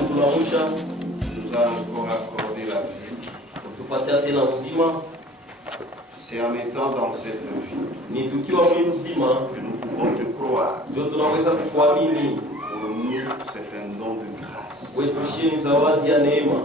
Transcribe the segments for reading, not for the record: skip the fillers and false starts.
kutulamusha, nous a encore accordé la vie. kutupatia tena uzima. C'est en étant dans cette vie Ni tukiwa mwili uzima que nous pouvons te croire. ndio tunaweza kukuamini. Pour nous, c'est un don de grâce. Kwetu ni zawadi ya neema.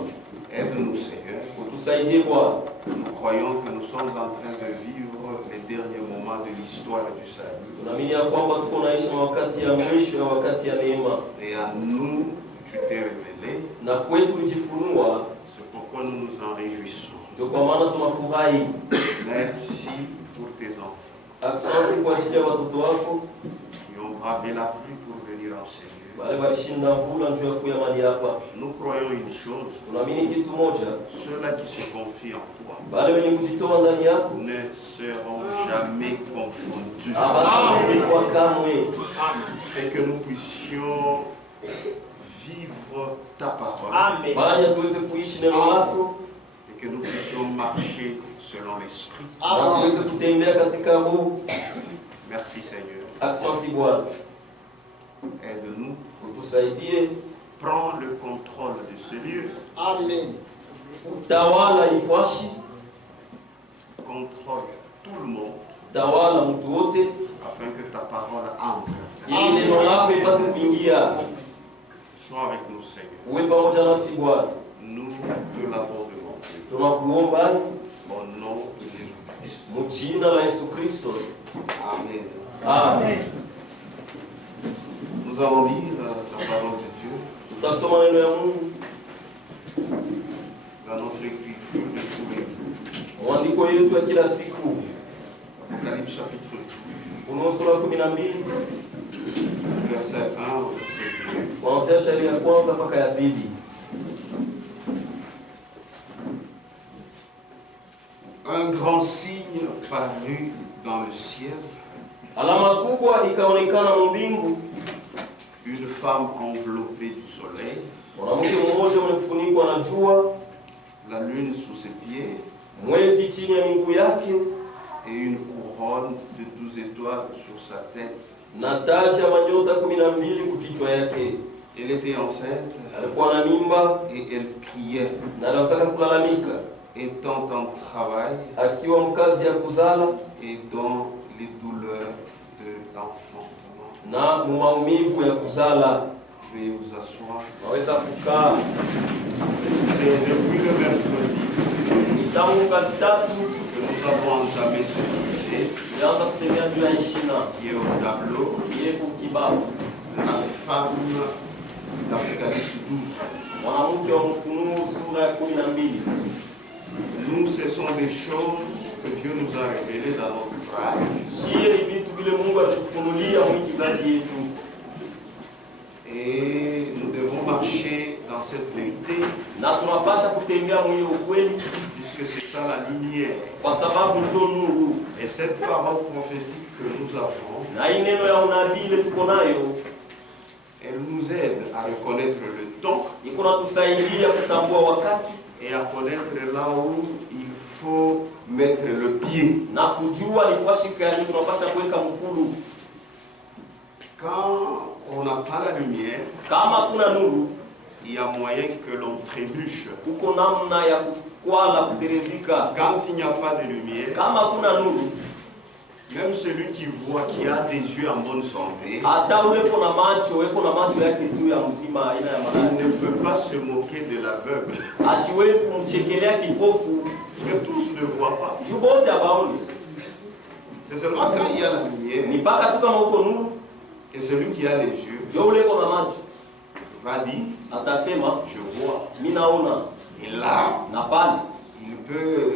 Aide-nous, Seigneur. Utusaidie Bwana. Nous croyons que nous sommes en train de vivre les derniers moments de l'histoire du salut. Tunaamini ya kwamba tuko naishi wakati ya mwisho ya wakati ya neema. Et à nous, tu t'es révélé. Na kwetu ulijifunua. C'est pourquoi nous nous en réjouissons. Ndio kwa maana tunafurahi. Merci pour tes enfants. Asante kwa ajili ya watoto wako. Qui ont bravé la pluie pour venir enseigner. Wale walishinda mvula njoo ya kuya mali hapa. Nous croyons une chose. Tunaamini kitu moja. Ceux-là qui se confient en toi Wale wenye kujitoa ndani yako ne seront jamais confondus. hawatakuwa kamwe. Fait que nous puissions vivre ta parole. Fanya tuweze kuishi neno lako. Et que nous puissions marcher selon l'esprit. Na tuweze kutembea katika roho. Merci Seigneur. Asante Bwana. Aide-nous. Utusaidie. Prends le contrôle de ce lieu. Amen. Tawala ifuashi. Contrôle tout le monde. Tawala mtu wote. Afin que ta parole entre. Ili neno lako ipate kuingia. Sois avec nous Seigneur. Uwe pamoja nasi Bwana. Nous te l'avons demandé. Tunakuomba Au nom de Jésus-Christ. mjina la Yesu Kristo. Amen. Amen. Nous allons lire la parole de Dieu. Tutasoma neno ya Mungu. Dans notre écriture de tous les jours. Mwandiko yetu ya kila siku. Apocalypse chapitre 12. Ufunuo sura ya 12. Verset 1 au verset 2. Kuanzia shairi ya kwanza mpaka ya pili. Un grand signe parut dans le ciel. Alama kubwa ikaonekana mbingu. Une femme enveloppée du soleil. Mwanamke mmoja mwenye kufunikwa na jua. La lune sous ses pieds. Mwezi chini ya miguu yake. Et une couronne de 12 étoiles sur sa tête. Na taji ya manyota 12 kukichwa yake. Elle était enceinte. Alikuwa na mimba. Et elle priait. Na aliweza kulalamika. Étant en travail. Akiwa mkazi ya kuzala. Et dans les douleurs de l'enfantement. Na maumivu ya kuzala. Veuillez vous asseoir. Waweza kukaa. C'est depuis le mercredi Tangu kazi tatu que nous avons entamé ce sujet tulianza kusemea juu ya Ishina. qui est au tableau. Yeye kukibao. La femme d'Apocalypse 12. Mwanamke wa Ufunuo sura ya 12. Nous, ce sont des choses que Dieu nous a révélées dans notre ouvrage. Shie ni vitu vile Mungu alitufunulia mwa kizazi yetu. Et nous devons marcher dans cette vérité. Na tunapasha kutembea mwenye ukweli puisque c'est ça la lumière. kwa sababu ndio nuru. Et cette parole prophétique que nous avons, Na hii neno ya unabii ile tuko nayo, elle nous aide à reconnaître le temps iko natusaidia kutambua wakati et à connaître là où il faut mettre le pied. na kujua ni fasi gani tunapaswa kuweka mkulu. Quand on n'a pas la lumière, Kama kuna nuru, il y a moyen que l'on trébuche. kuko namna ya kukwala kuterezika. Quand il n'y a pas de lumière, Kama kuna nuru, même celui qui voit, qui a des yeux en bonne santé, hata uwepo na macho yake juu ya mzima aina ya il maradhi, ne peut pas se moquer de l'aveugle. asiwezi kumchekelea kipofu Parce que tous ne voient pas. juu wote hawaoni. C'est seulement quand il y a la Ni lumière mpaka tu kama uko nuru, et celui qui a les yeux ndio ule uko na macho va dire, atasema je vois. mimi naona. Et là, Na pale il peut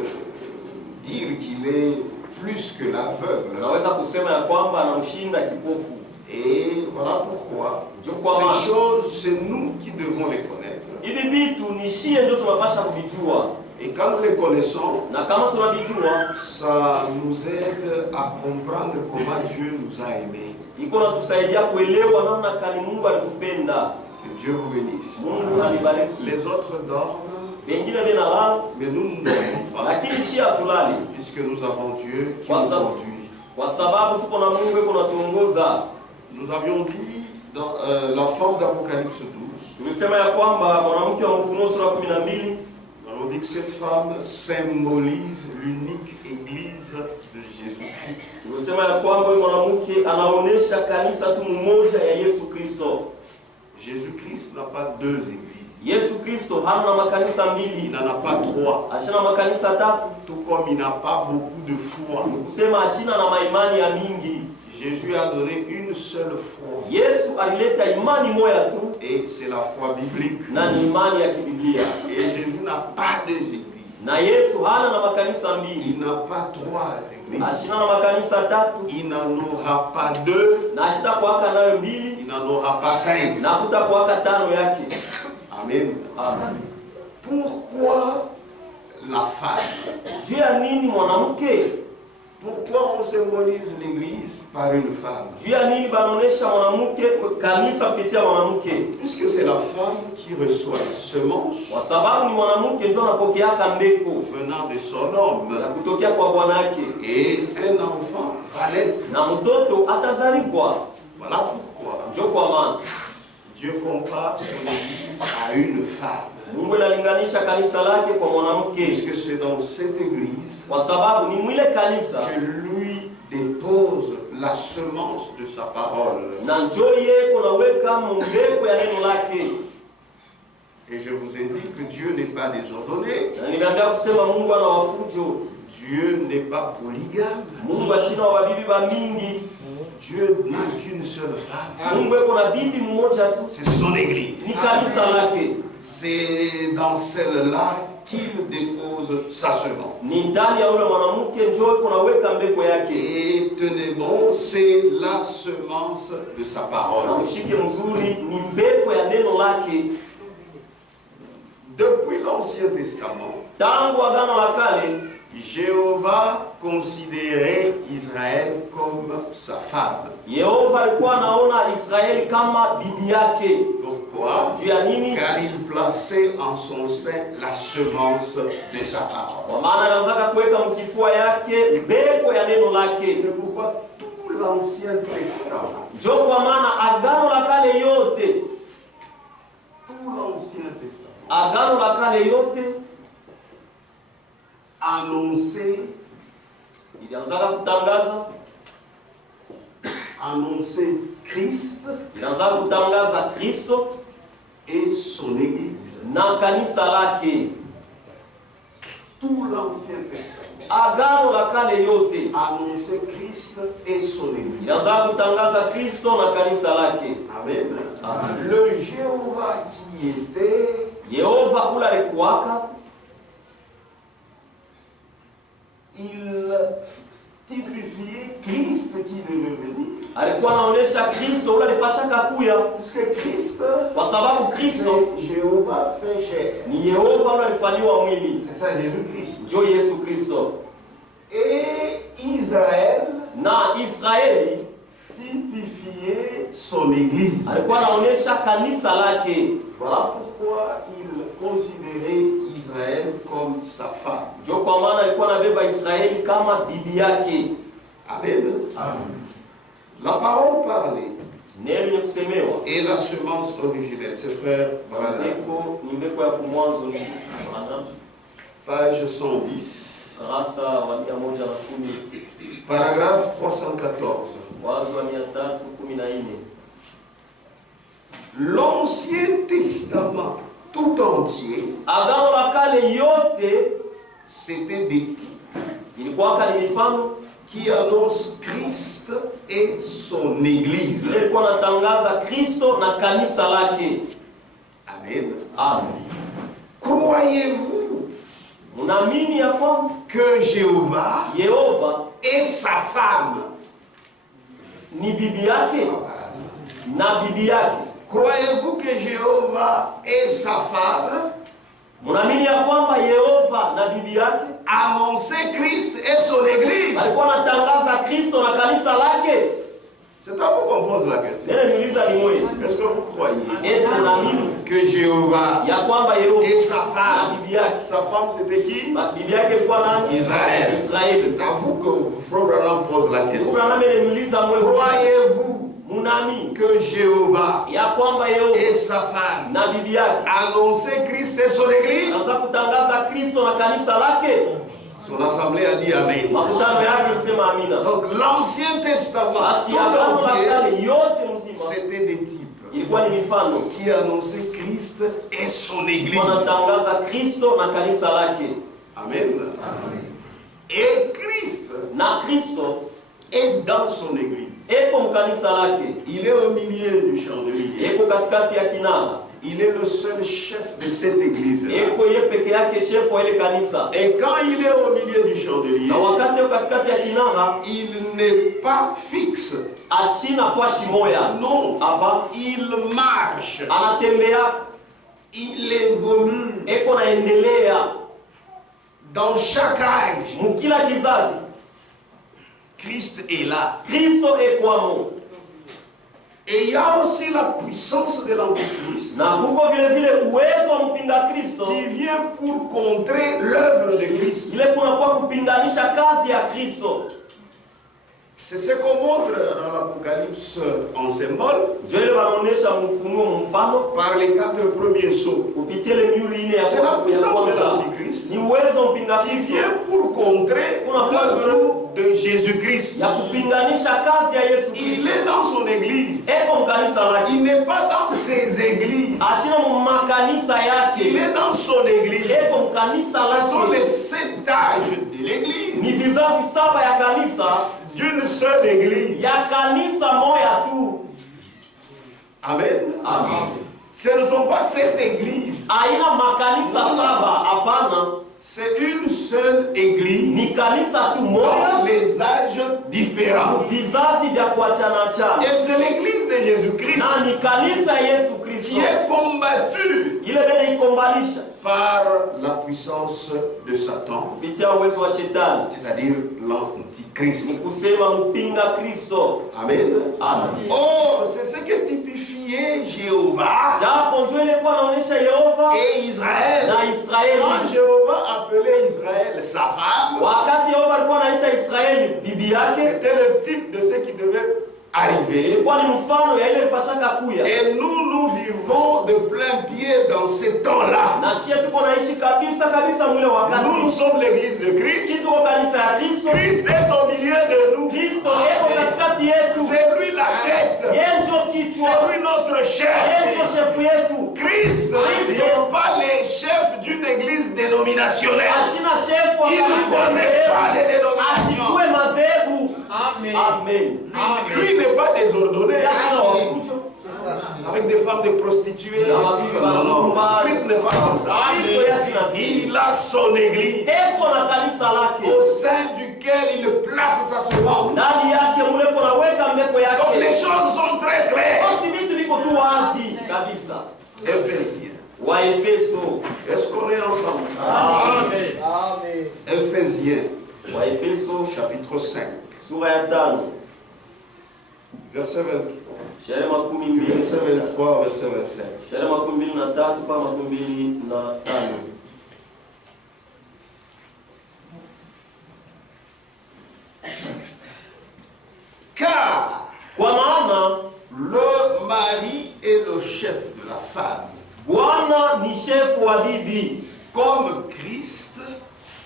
dire qu'il est plus que l'aveugle. naweza kusema ya kwamba anamshinda kipofu. Et voilà pourquoi Ndio kwa maana ces choses, c'est nous qui devons les connaître. hivi vitu ni shie ndio tunapasha kuvijua, Et quand nous les connaissons, na kama tunavijua ça nous aide à comprendre comment Dieu nous a aimés. iko natusaidia kuelewa namna kani Mungu alitupenda. Que Dieu vous bénisse. Mungu alibariki. Les autres dorment, Wengine benalala, mais nous ne dormons pas, lakini si hatulali puisque nous avons Dieu qui nous conduit. kwa sababu tuko na Mungu yuko natuongoza. Nous avions dit dans la forme d'Apocalypse 12, Tulisema ya kwamba mwanamke wa Ufunuo sura 12 on dit que cette femme symbolise l'unique église de Jésus-Christ. tulisema ya kwamba mwanamke anaonesha kanisa tu mmoja ya Yesu Kristo. Jésus-Christ n'a pas deux églises. Yesu Kristo hana makanisa Il mbili, n'en a pas trois. ashina makanisa tatu, Tout comme il n'a pas beaucoup de foi. kusema ashina na maimani ya mingi. Jésus a donné une seule foi. Yesu alileta imani moja tu, Et c'est la foi biblique. na ni imani ya kibiblia. Et Jésus n'a pas deux églises. Na Yesu hana na makanisa mbili, Il n'a pas trois églises. ashina na makanisa tatu, Il n'en aura pas deux. na ashita kuwaka nayo mbili, Il n'en aura pas cinq. na kuta kuwaka tano yake. Amen. Amen. Pourquoi la femme? Juu ya nini mwanamke? Pourquoi on symbolise l'église par une femme? Juu ya nini banaonesha mwanamke kanisa kupitia mwanamke? Puisque c'est la femme qui reçoit la semence Kwa sababu ni mwanamke ndio anapokeaka mbeko venant de son homme. na kutokea kwa bwanake, Et un enfant va naître. na mtoto atazalikwa. Voilà pourquoi Ndio kwa maana Dieu compare son église à une femme. Mungu analinganisha kanisa lake kwa mwanamke, Puisque c'est dans cette église kwa sababu ni mwile kanisa que lui dépose la semence de sa parole. na njoo yeye kunaweka mbeko ya neno lake. Et je vous ai dit que Dieu n'est pas désordonné. Na nimeambia kusema Mungu ana wafujo, Dieu n'est pas polygame. Mungu ashina wa bibi ba mingi, Dieu n'a qu'une seule femme. Mungu yuko na bibi mmoja tu, C'est son église. ni kanisa lake. C'est dans celle-là qu'il dépose sa semence. Ni ndani ya yule mwanamke njoo kunaweka mbeko yake. Et tenez bon, c'est la semence de sa Na parole. mshike mzuri, ni mbeko ya neno lake. Depuis l'Ancien Testament, Tangu agano la kale, Jéhovah considérait Israël comme sa femme. Yehova alikuwa anaona Israeli kama bibi yake. Pourquoi? Juu ya nini? Car il plaçait en son sein la semence de sa parole. Kwa maana anataka kuweka mkifua yake mbeko ya neno lake. C'est pourquoi tout l'Ancien Testament, Ndio kwa maana agano la kale yote, tout l'Ancien Testament agano la kale yote annonçait ilianzaka kutangaza, Christ ilianzaka kutangaza Kristo et son Église. na kanisa lake. Tout l'Ancien Testament Agano la kale yote annonçait Christ et son Église. ilianzaka kutangaza Kristo na kanisa lake. Amen. Amen. Le Jéhovah qui était Yehova ule alikuwaka, il typifiait Christ qui devait venir. alikuwa anaonesha Kristo ule alipashaka kuya, Puisque Christ, kwa sababu Kristo c'est Jéhovah fait chair. ni Yehova ule alifanywa mwili, C'est ça Jésus-Christ. ndio Yesu Kristo. Et Israël Na Israeli typifiait son Église. alikuwa anaonesha kanisa lake. Voilà pourquoi il considérait Israël comme sa femme. Ndio kwa maana alikuwa anabeba Israeli kama bibi yake. Amen. La parole parlée Neno ni kusemewa, est la semence originelle. C'est frère Branham. mbeko ni mbeko ya kumwanzo ni Branham, Page 110. kurasa wa 110, Paragraphe 314. wazo wa 314. L'Ancien Testament tout entier, Agano la kale yote c'était des types ilikuwa ni mifano qui annoncent Christ et son Église. ilikuwa natangaza Kristo na kanisa lake. Amen. Amen. Croyez-vous Munaamini ya kwamba que Jéhovah Yehova est sa femme? ni bibi yake na bibi yake? Croyez-vous que Jéhovah est sa femme? Munaamini ya kwamba Yehova na bibi yake Annoncer Christ et son Église. alikuwa anatangaza Kristo na kanisa lake? C'est à vous qu'on pose la question. Nene niuliza ni mwe. Est-ce que vous croyez Eti munaamini que Jéhovah ya kwamba Yehova et sa na femme? bibi yake? Sa femme c'était qui? Bibi yake ilikuwa nani? Israël. Israeli. C'est à vous que Frère Branham pose la question. Kuna nami niuliza mwe. Croyez-vous Munami que Jéhovah ya kwamba Yehova et sa femme na bibi yake annonçaient Christ et son église. anza kutangaza Kristo na kanisa lake. Son assemblée a dit Amen. Makutano yake ilisema amina. Donc l'Ancien Testament Basi tout agano la entier, kale yote mzima c'était des types ilikuwa ni mifano qui annonçaient Christ et son église. wanatangaza Kristo na kanisa lake. Amen. Et Christ Na Kristo est dans son église. eko mkanisa lake, Il est au milieu du chandelier. eko katikati ya kinara, Il est le seul chef de cette église. eko ye peke yake shefu wa ile kanisa. Et quand il est au milieu du chandelier, Na wakati eko katikati ya kinara il n'est pas fixe. ashina fashi moya, Non. hapa Il marche. anatembea, Il évolue eko naendelea dans chaque âge. mukila kizazi. Christ est là. Kristo ekwamo, Et il y a aussi la puissance de l'Antichrist na kuko vile vile uwezo wa mpinga Kristo qui vient pour contrer l'œuvre de Christ. ile kunakuwa kupinganisha kazi ya Kristo. C'est ce qu'on montre dans l'Apocalypse en symbole Ndio ile wanaonesha mfunuo mfano par les 4 premiers sceaux. kupitia ile mihuri ine ya C'est la puissance de kwanza. l'Antichrist Ni uwezo wa mpinga qui Kristo vient pour contrer l'œuvre de Jésus-Christ. ya kupinganisha kazi ya Yesu Il Kristo. est dans son église. Eko mkanisa lake, Il n'est pas dans ses églises. ashina mumakanisa Il yake, est dans son église. eko mkanisa Ce sont les lake. 7 âges de l'église. Ni vizazi 7 ya kanisa, D'une seule église. ya kanisa moya tu. Amen. Amen. Ce ne sont pas 7 églises. Aina makanisa 7, hapana. C'est une seule église Ni kanisa tu dans moya, les âges différents. vizazi vya kuachana achana. Et c'est l'église de Jésus-Christ Na ni kanisa Yesu qui Kristo est combattue ile bene ikombalisha par la puissance de Satan, kupitia uwezo wa shetani, c'est-à-dire l'Antichrist. ni kusema mpinga Kristo. Amen. Amen. Or, c'est ce que typifiait Jéhovah Japo ndio ilikuwa naonesha Yehova et Israël. na Quand Israeli. Jéhovah appelait Israël sa femme, Wakati Yehova alikuwa anaita Israeli bibi yake, c'était le type de ce qui devait arriver. ilikuwa ni mfano ya ile ilipashaka kuya. Et nous vivons de plein pied dans ces temps-là. Na sisi tuko naishi kabisa kabisa mwile Nous wakati. sommes l'église de Christ. Sisi tuko kanisa ya Kristo. Christ est au milieu de nous. Kristo eko katikati yetu. C'est lui la tête. Yeye ndio C'est kichwa. lui notre Yeye chef. ndio shefu yetu. Christ n'est pas le chef d'une église dénominationnelle. Ashina shefu wa Il ne kanisa ya connaît pas madhehebu. les dénominations. Asijue madhehebu. Amen. Amen. Lui n'est pas désordonné Ashina wafucho. avec des femmes de prostituées. et tout ça. Non, non. Christ n'est pas comme ça. Kristo yashina vile. Il a son église Eko na kanisa lake. au sein duquel il place sa semence. Ndani yake mule kuna weka mbeko Donc les yake. choses sont très claires. Basi vitu viko tu wazi kabisa. Éphésiens. Wa Efeso. Est-ce qu'on est ensemble? Amen. Amen. Éphésiens, Wa Efeso chapitre 5, sura ya 5. verset 23, Shairi makumi mbili. verset 23, verset 25. Shairi makumi mbili na tatu mpaka makumi mbili na tano. Car Kwa maana le mari est le chef de la femme, Bwana ni shefu wa bibi, comme Christ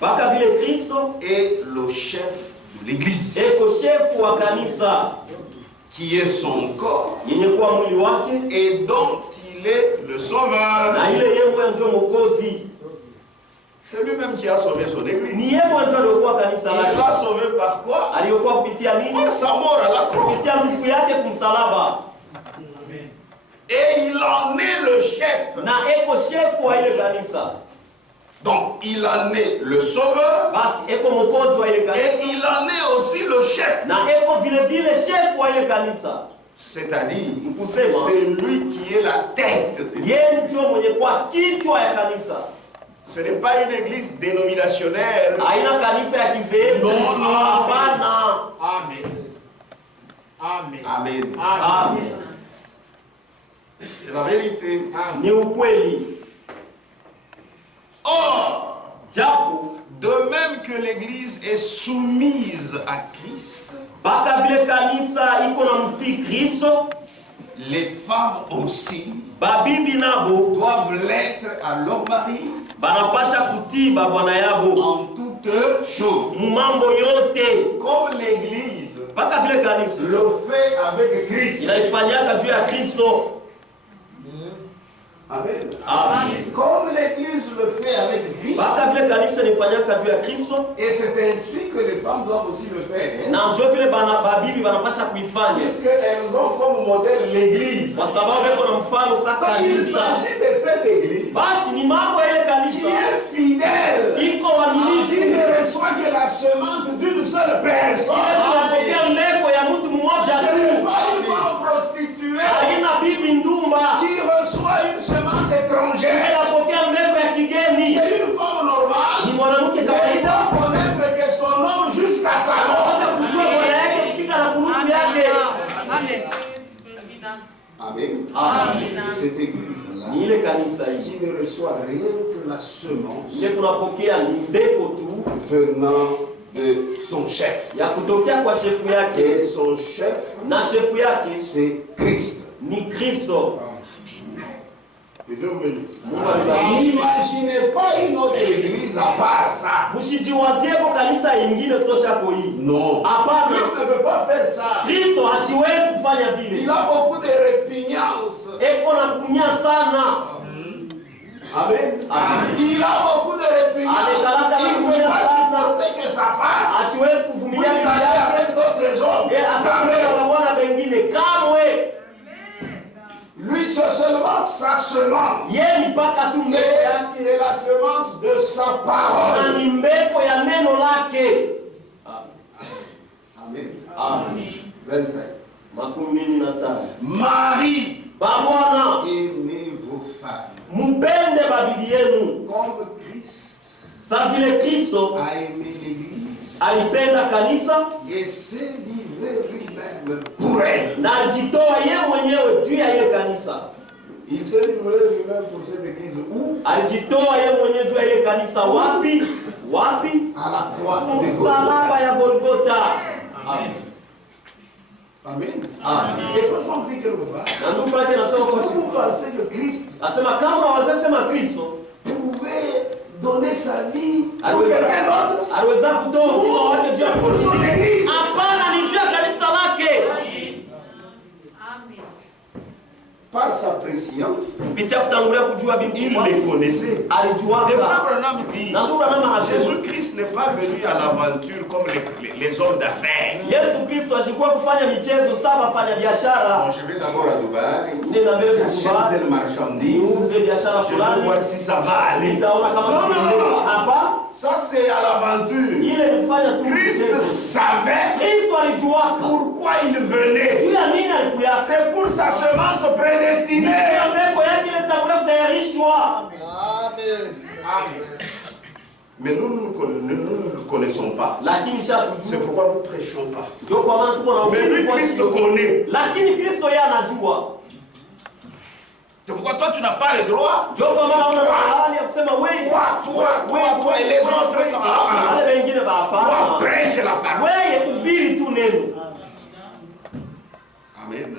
mpaka vile Kristo est le chef de l'Église, eko shefu wa kanisa qui est son corps yenye kuwa mwili wake, et dont il est le sauveur. na ile yeye ndio mwokozi. C'est lui-même qui a sauvé son Église. Ni yeye ndio alikuwa kanisa Il lake. l'a sauvé par quoi? Aliyokuwa kupitia nini? Par sa mort à la croix. Kupitia lufu yake kumsalaba. Et il en est le chef. Na eko shefu wa ile kanisa. Donc il en est le sauveur. Basi eko mwokozi wa ile Et kanisa. il en est aussi le chef. Na eko vile vile shefu wa ile kanisa. C'est-à-dire, Kusema c'est lui qui est la tête. yeye ndio mwenye kuwa kichwa ya kanisa. Ce n'est pas une église dénominationnelle. Haina kanisa ya kizehebu. No, no. Hapana. Amen. Amen. Amen. Amen. C'est la vérité. Ni ukweli. Or, Japo de même que l'église est soumise à Christ, Baka vile kanisa iko na mtii Kristo, les femmes aussi babibi nabo doivent l'être à leur mari banapasha kutii babwana yabo en toutes choses. mambo yote. Comme l'Église Baka vile kanisa le fait avec Christ. inaifanyaka juu ya Kristo. Amen. Amen. Comme l'Église le fait avec Christ. Baka vile kanisa inafanyaka juu ya Kristo, Et c'est ainsi que les femmes doivent aussi le faire. na ndio vile babibi banapasha kuifanya, Puisqu'elles ont comme modèle l'Église. kwa sababu iko na mfano sa Donc il kanisa. s'agit de cette Église Basi ni mambo ya ile qui kanisa est fidèle, iko qui waaminifu, ne reçoit que la semence d'une seule ile personne. tunapokea mbeko ya mtu mmoja Ce n'est tu, pas une femme prostituée haina bibi ndumba qui reçoit une semence ile étrangère. inapokea mbeko ya kigeni. C'est une femme Ni normale. mwanamke Elle kawaida, doit connaître que son homme jusqu'à sa anapaswa mort. kujua bwana yake kufika na kuruhusu yake. Amen. Amen. C'est cette église-là Ni ile kanisa hii qui ne reçoit rien que la semence ile tunapokea ni mbeko tu venant de son chef. ya kutokea kwa shefu yake, Et son chef, na shefu yake c'est Christ. ni Kristo. Et Dieu bénisse. Mungu alibariki. N'imaginez pas une autre église à part ça. Msijiwazieko kanisa ingine kutoshako hii. Non. Hapana, Christ ne peut pas faire ça. Kristo hasiwezi kufanya Il vile. a beaucoup de répugnance. Eko na kunya sana. Amen. Amen. Il a beaucoup de répugnance. Il ne peut pas supporter que sa femme Hasiwezi puisse kuvumilia aller sana. avec d'autres hommes. Atakwenda Amen. na bwana wengine kamwe. Lui, c'est seulement sa semence. Yeye ni mpaka tu mbeko Et yake c'est la semence de sa na parole. ni mbeko ya neno lake. Amen. Amen. 25. 25. Marie, Babwana, aimez vos femmes mupende babibi yenu comme Christ sa vile Kristo a aimé l'Église alipenda kanisa et s'est livré lui-même pour elle. na alijitoa yeye mwenyewe juu ya ile kanisa. Il s'est livré lui-même pour cette Église où? Alijitoa yeye mwenyewe juu ya ile kanisa wapi? Wapi? À la croix de Msalaba Golgotha. ya Golgotha. Amen. Amen. Amen. Il faut compris quelque part. Na ndugu yake anasema kwa Vous pensez que Christ asema kama wazasema Kristo pouvait donner sa vie pour quelqu'un d'autre? aliweza kutoa uzima wake juu ya Pour son kanisa. Église. Hapana, ni juu ya kanisa lake. Par sa préscience, Kupitia kutangulia kujua il Biblia les connaissait. Et alijuaga. Frère Branham dit, Na ndugu Branham anasema Jésus-Christ n'est pas venu à l'aventure comme les hommes d'affaires. Yesu Kristo ashikuwa kufanya michezo saba fanya biashara. Bon, je vais d'abord à Dubaï, Nenda mbele j'achète kukubali. telle marchandise, Niuze biashara je vais fulani. voir si ça va aller. Nitaona kama Non, non, kitaendelea. non. Hapa Ça c'est à l'aventure. ile nifanya tu Christ mchezo. savait Kristo alijuaka. pourquoi il venait. Juu ya nini alikuya? C'est pour sa semence Juu prédestinée. ya mbeko yake ile tangulia kutayarishwa. Mais nous ne le connaissons pas. Lakini C'est shatujua. pourquoi nous prêchons pas. Ndio kwa maana tuko na Mais lui, uhuru kwa Christ sio. connaît. Lakini Kristo yeye anajua. C'est pourquoi toi, tu n'as pas le droit. Ndio kwa maana una hali ya kusema wewe Toi et les autres. wale wengine Toi, hapana. prêche la parole. Wewe ubiri tu neno. Amen.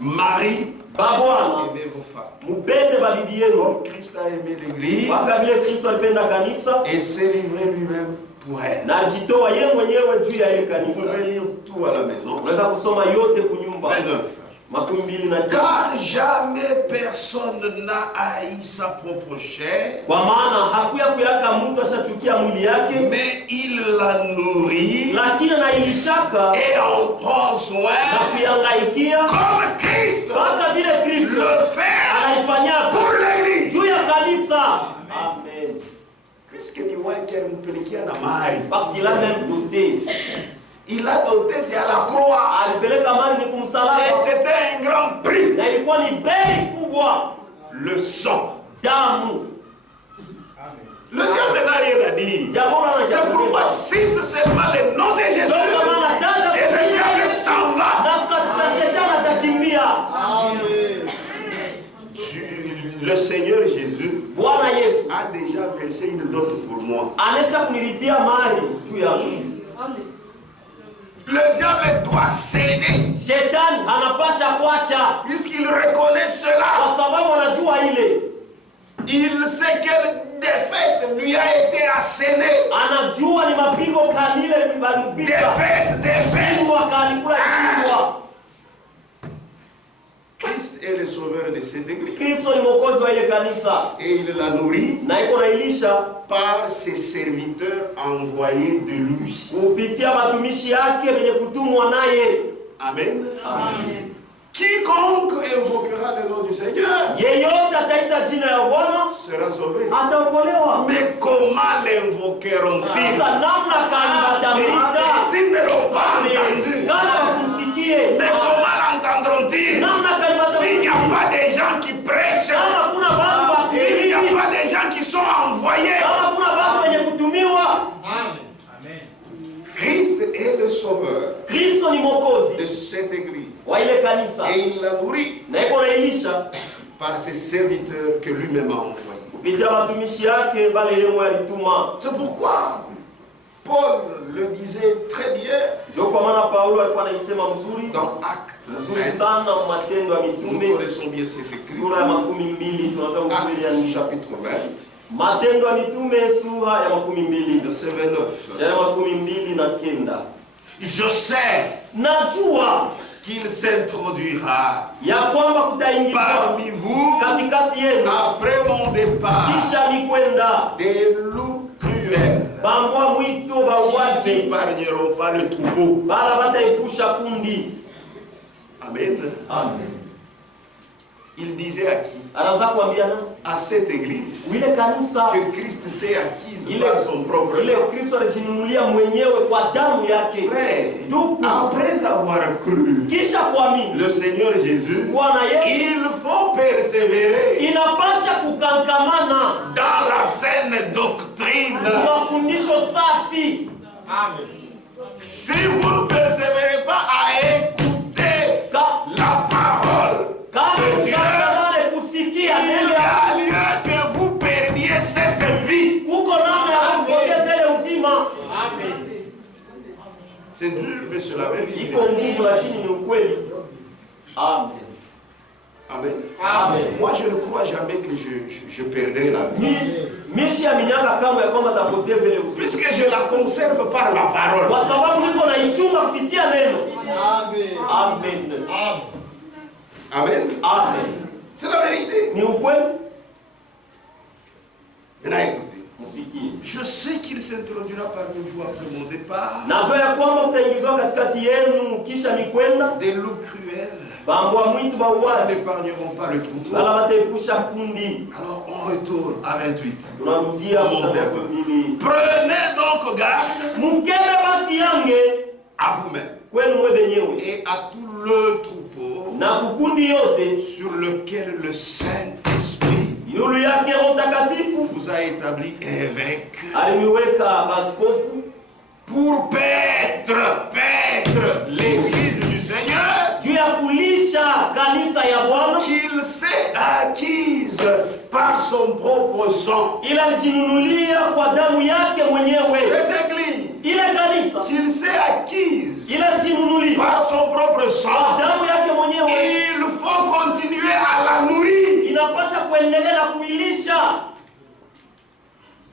Marie, Babwana, aimez vos femmes. mupende babibi yenu. Comme Christ a aimé l'Église Waka vile Kristo alipenda kanisa et s'est livré lui-même pour elle. na alijitoa yeye mwenyewe juu ya ile Vous kanisa. pouvez lire tout à la maison. Unaweza kusoma yote kunyumba. 29. 29. Car jamais personne n'a haï sa propre chair, Kwa maana hakuya kuyaka mtu ashachukia mwili yake, mais il la nourrit lakini anailishaka et en prend na soin kuyangaikia comme Christ mpaka vile Kristo le fait anaifanyia pour l'Église. juu ya kanisa. Amen. Puisque ni wake mpelekea na mali. Parce qu'il a même doté. Il a doté, c'est à la croix. Alipeleka mali ni Et kumsalaba c'était un grand prix. na ilikuwa ni bei kubwa, Le sang. damu. Le diable n'a rien à dire. Jambo na C'est pourquoi cite seulement le nom de Jésus. Ndio kwa maana taja Et le diable s'en va. na shetani atakimbia. Le Seigneur Jésus Bwana Yesu a déjà versé une dot pour moi. anesha kunilipia mali juu yangu. Le diable doit céder. Shetani anapasha kuacha Puisqu'il reconnaît cela, kwa sababu anajua ile. il sait quelle défaite lui a été assénée. Anajua ni mapigo kanile libalipita. Défaite. Shindwa kalikula shindwa. Christ est le sauveur de cette église. Kristo ni mwokozi wa ile kanisa. Et il la nourrit Na iko nailisha par ses serviteurs envoyés de lui. kupitia matumishi yake wenye kutumwa naye. Amen. Amen. Quiconque invoquera le nom du Seigneur Yeyote ataita jina ya Bwana sera sauvé. ataokolewa. Mais comment l'invoqueront-ils Sasa namna gani watamwita s'ils ne l'ont pas entendu? kana wakumsikie? Mais comment l'entendront-ils Namna gani s'il n'y a watamsikia? pas des gens qui prêchent? Kama kuna watu wa S'il n'y a kuhubiri, pas des gens qui sont envoyés? kama kuna watu wenye kutumiwa. Amen. Christ est le sauveur Kristo ni mwokozi de cette église. wa ile kanisa Et il la nourrit na iko nailisha par ses serviteurs que lui-même a envoyés. kupitia matumishi yake bale yeye mwenyewe alituma. C'est pourquoi Paul le disait très bien Ndio kwa maana Paulo alikuwa anaisema mzuri dans Actes mzuri 20. sana Matendo ya Nous Mitume connaissons bien cet écrit. sura ya 12 tunataka kusikia Actes ni chapitre 20, Matendo ya Mitume sura ya 12 verset 29. ya 29. Je sais Najua qu'il s'introduira ya kwamba kutaingizwa parmi vous katikati yenu après mon départ kisha mikwenda des loups cruels bambwa mwito qui bauaji n'épargneront pas le troupeau. bala bataepusha kundi. Amen. Amen. Il disait à qui? Anaanza kuambia nani? À cette église Ile kanisa que Christ s'est acquise ile par son propre ile sang. Kristo alijinunulia mwenyewe kwa damu yake. Frère, Ndugu, après avoir cru kisha kuamini le Seigneur Jésus, Bwana Yesu il faut persévérer inapasha kukankamana dans la saine doctrine. mafundisho safi. Amen. Si vous ne persévérez pas à écouter la parole Kama de Dieu, kukankamane kusikia il neno y ya a lieu que vous perdiez cette vie. kuko namna ya kupoteza ile uzima. Amen. C'est dur, mais c'est la vérité. Iko nguvu lakini ni ukweli. Amen. Amen. Amen. Moi, je ne crois jamais que je perdrai la vie. Mishi ya minyaka kama ya kwamba tapoteza ile uzima. Puisque je la conserve par la parole. Kwa sababu niko naichunga kupitia neno. Amen. Amen. Amen. Amen. C'est la vérité. Ni ukweli? Maintenant, écoutez. Msikie. Je sais qu'il s'introduira parmi vous après mon départ. Najua ya kwamba utaingizwa katikati yenu kisha mikwenda Des loups cruels bambwa mwitu qui bauaji n'épargneront pas le troupeau. bala bataepusha kundi. Alors on retourne à 28. Tunarudia mstari wa 12. Prenez donc garde Mukebe basi yange à vous-même kwenu mwe benyewe et à tout le troupeau na kukundi yote sur lequel le Saint-Esprit yulu yake Roho Mtakatifu vous a établi évêque alimiweka baskofu pour paître l'église du Seigneur juu ya kulisha kanisa ya Bwana qu'il s'est acquise par son propre sang. ila alijinunulia kwa damu yake mwenyewe. Cette église Ile kanisa qu'il s'est acquise ila alijinunulia par son propre kwa sang, damu yake mwenyewe, il faut continuer à la nourrir. inapasha kuendelea na kuilisha,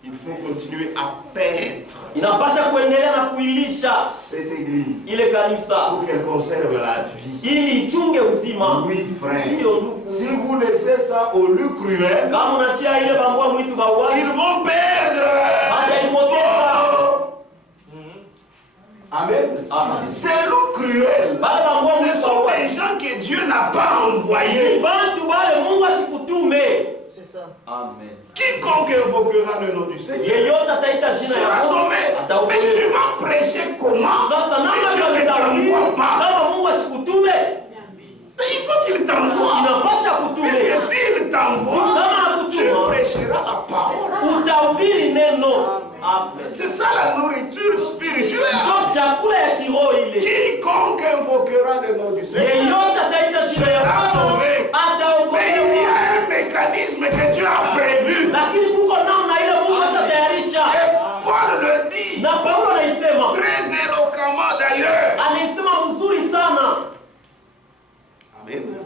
Il faut continuer à paître inapasha kuendelea na kuilisha cette église ile kanisa pour qu'elle conserve la vie. ili ichunge uzima. Oui, frère. Ndiyo ndugu, Si vous laissez ça au loup cruel, kama unachia ile bambua mwitu bauaji ils vont perdre. hataipoteza. Amen. Amen. Ces loups cruels, Bale bambua ce mwitu sont bauaji des gens que Dieu n'a pas envoyés. bantu bale Mungu asikutume. C'est ça. Amen. Quiconque invoquera le nom du Seigneur Yeyote ataita jina ya sera Bwana sauvé. Mais tu ataokolewa. vas prêcher comment Sasa si namna Dieu ne gani t'envoie pas? kama Mungu asikutume? Mais il faut qu'il t'envoie. Inapasha Parce kutume. que s'il t'envoie, Kama tu akutuma prêcheras la parole. utahubiri neno. Amen. C'est ça la nourriture spirituelle. Ndio chakula ya kiroho ile. Quiconque invoquera le nom du Seigneur Yeyote ataita jina ya sera Bwana sauvé. Mais il y ataokolewa. a un mécanisme que Dieu a prévu. Lakini kuko namna ile Mungu ashatayarisha. Et Paul le dit Na Paulo anaisema très éloquemment d'ailleurs.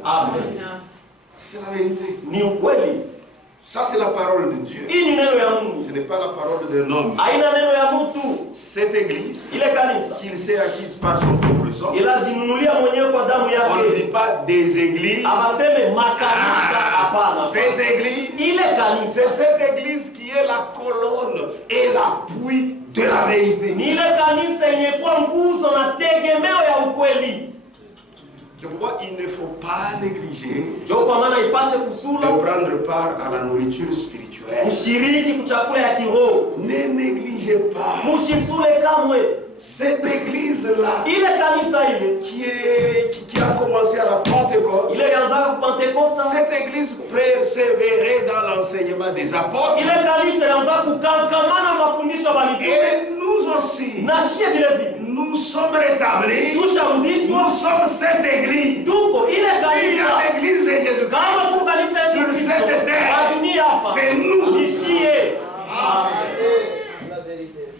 Amen. C'est la vérité. Ni ukweli. Ça, c'est la parole de Dieu. Hii ni neno ya Mungu. Ce n'est pas la parole d'un homme. Haina neno ya mtu. Cette église, Ile kanisa qu'il s'est acquise par son propre sang, ilajinunulia mwenyewe kwa damu on ne yake. dit pas des églises. Abaseme makanisa, hapana. Cette église, Ile kanisa c'est cette église qui est la colonne et l'appui de la vérité. ni ile kanisa yenye kuwa nguzo na tegemeo ya ukweli. Je crois qu'il ne faut pas négliger Jo kwa maana ipashe de kusula prendre part à la nourriture spirituelle. kushiriki kuchakula ya kiroho. Ne négligez pas Mushisule kamwe. cette église-là Ile kanisa ile qui a commencé à la Pentecôte. ile ilianza ku Pentecoste. Cette église persévérait dans l'enseignement des apôtres. Ile kanisa ilianza kukangamana mafundisho ya mitume. Et nous aussi, Na shie vile vile nous sommes rétablis. tusharudishwa Nous sommes cette église. tuko ile S'il y kanisa. a l'église de Jésus-Christ, Kama tuko kanisa ya Sur Kristo, cette terre, kwa dunia hapa c'est nous. ni shie. La vérité.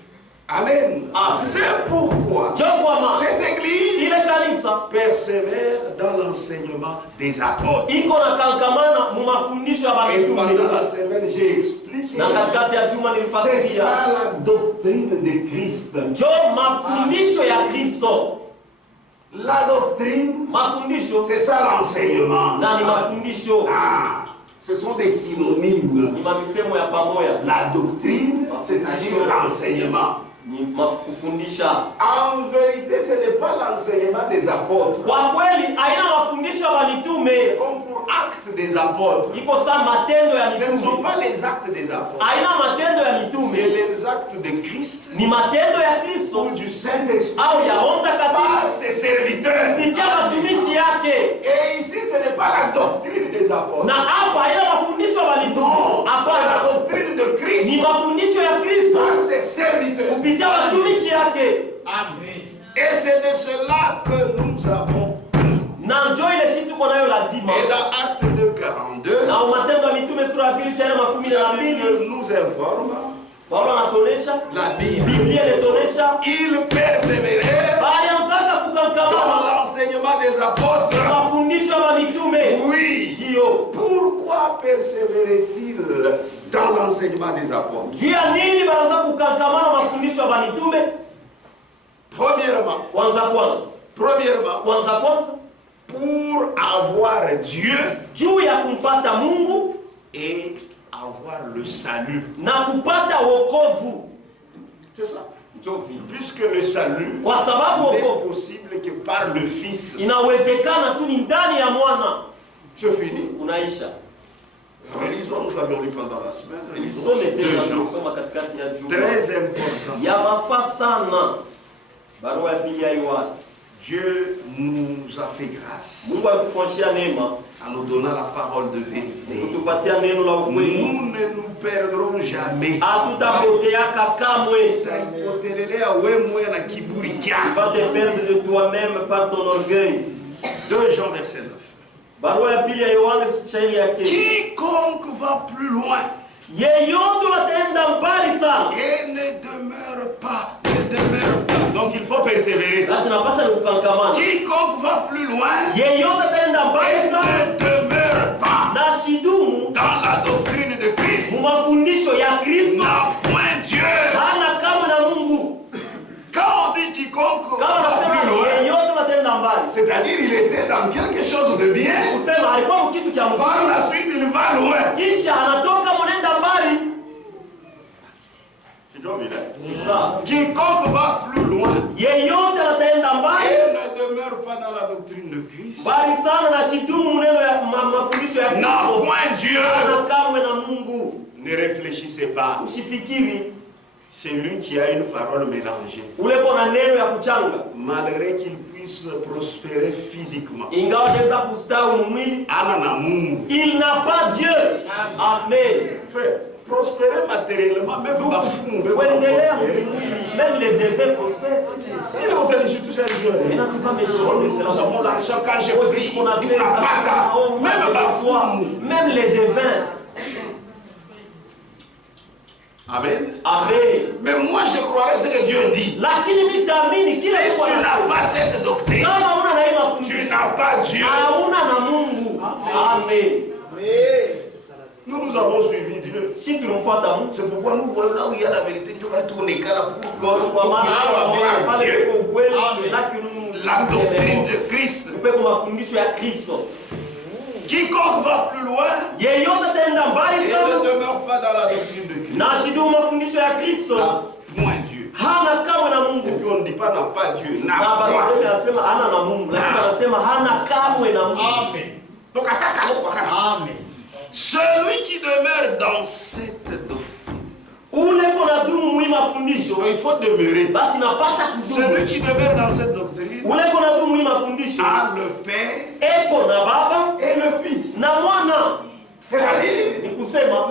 Amen. Amen. C'est pourquoi Jo kwa maana cette église ile kanisa persévère dans l'enseignement des apôtres. iko na kangamana mu mafundisho ya Et pendant mitume. la semaine, j'ai expliqué. Na katikati ya juma C'est nilifasiria ça la doctrine de Christ. jo mafundisho ya Kristo. La doctrine, Mafundisho c'est ça l'enseignement. na ni mafundisho Ah, ce sont des synonymes. ni mamisemo ya pamoja, La doctrine, c'est-à-dire l'enseignement. ni kufundisha. En vérité, ce n'est pas l'enseignement des apôtres. Kwa kweli haina mafundisho ya mitume, C'est comme pour acte des apôtres. iko saa matendo ya Ce ne sont mitume. pas les actes des apôtres. Haina matendo ya C'est mitume, les actes de Christ ni matendo ya ou Kristo du Saint-Esprit au ya Roho Mtakatifu par ses serviteurs. kupitia watumishi yake. Et ici, ce n'est pas la doctrine des apôtres. Na hapa haina mafundisho ya mitume, Non, c'est la hapana, doctrine de ni Christ mafundisho ya Kristo par ses serviteurs. kupitia watumishi yake. Et c'est de cela que nous avons. Na njoo ile si tuko nayo lazima. Et dans Acte 2, 42, Na Matendo ya Mitume sura ya pili shairi makumi na la mbili Bible nous informe, Paulo anatonesha, la Bible, Biblia inatonesha il persévérait balianzaka dans kukangamana l'enseignement des apôtres. mafundisho ya mitume. Oui. Ndio Pourquoi persévérait-il dans l'enseignement des apôtres? juu ya nini banaanza kukangamana mafundisho ya mitume? Premièrement, Kwanza pour avoir Dieu juu ya kumpata Mungu et avoir le salut. na kupata wokovu. C'est ça. Njoo vile. Puisque le salut Kwa sababu n'est wokovu possible que par le Fils. inawezekana tu ni ndani ya mwana. C'est fini. Unaisha. Relisons, nous avions lu pendant la semaine. Relisons Isome ces deux tena, gens. tusoma katikati ya juma. Très important. Yavafaa sana. Barua ya pili ya Yohana. Dieu nous a fait grâce Mungu alitufanyia neema, en nous donnant la parole de vérité. kutupatia neno la ukweli. Nous ne nous perdrons jamais. Hatutapoteaka kamwe. Utaipotelelea wewe na kiburi Tu kiasi. vas te perdre de toi-même par ton orgueil. 2 Jean verset 9. Barua ya pili ya Yohana shairi yake. Quiconque va plus loin Yeyote wataenda mbali sana. et ne demeure pas. Donc il faut persévérer. Basi napasha ni kukangamana. Quiconque va plus loin Yeyote ataenda mbali et sana ne demeure pas na shidumu dans la doctrine de Christ mu mafundisho ya Kristo n'a point Dieu. hana kama na Mungu. Quand on dit quiconque Kama va plus nasema loin, yeyote wataenda mbali, c'est-à-dire il était dans quelque chose de bien. kusema alikuwa mkitu cha Par mzuri, la suite il va loin. kisha anatoka mwenenda mbali. C'est ça. Quiconque va plus loin Yeyote ataenda mbali et ne demeure pas dans la doctrine de Christ mbali sana na shidumu muneno ya mafundisho ya n'a Kristo, point Dieu. hana kamwe na Mungu. Ne réfléchissez pas. Usifikiri C'est lui qui a une parole mélangée. ule kona neno ya kuchanga, Malgré qu'il puisse prospérer physiquement. ingawa anaweza kustawi mwili, Ana na Mungu. il n'a pas Dieu. Amen. Fait, prospérer matériellement, même bafumu, Kuendelea mwili, même les défaits prospèrent. Il est hôtel, je touche à Dieu. Nous avons l'argent quand j'ai pris. On a Il fait n'a pas ça, qu'à. on Même mange le soir, bafumu. même les devins. Amen. Amen. Mais moi je croirais ce que Dieu dit. Lakini mimi taamini Si kile Mungu tu n'as anasema. pas cette doctrine, Kama huna na hii tu mafundisho, n'as pas Dieu. hauna na Mungu. Amen. Nous avons suivi Dieu. Si tulimfuata Mungu, C'est pourquoi nous voyons là où il y a la vérité, Dieu va tourner là pour kwa maana avoir pale Dieu. kwa ukweli tunataka nunu. La doctrine de Christ. Tupe kwa mafundisho ya Kristo. Quiconque va plus loin Yeyote ataenda et mbali ne sana demeure pas dans la doctrine de Christ. na ashidumu mafundisho ya Kristo, N'a point Dieu. hana kamwe na Et Mungu. puis on ne dit pas n'a pas Dieu, Na n'a basi point. anasema hana na Mungu, lakini anasema hana kamwe na Mungu. Amen. Donc attaque à l'autre. Amen. Celui qui demeure dans cette doctrine, Ule kuna dumu mwi mafundisho, il faut demeurer. basi napasha Celui kudumu. qui demeure dans cette doctrine Ule kuna dumu mwi mafundisho, a le Père eko na Baba et le Fils. na Mwana. C'est-à-dire, Ni kusema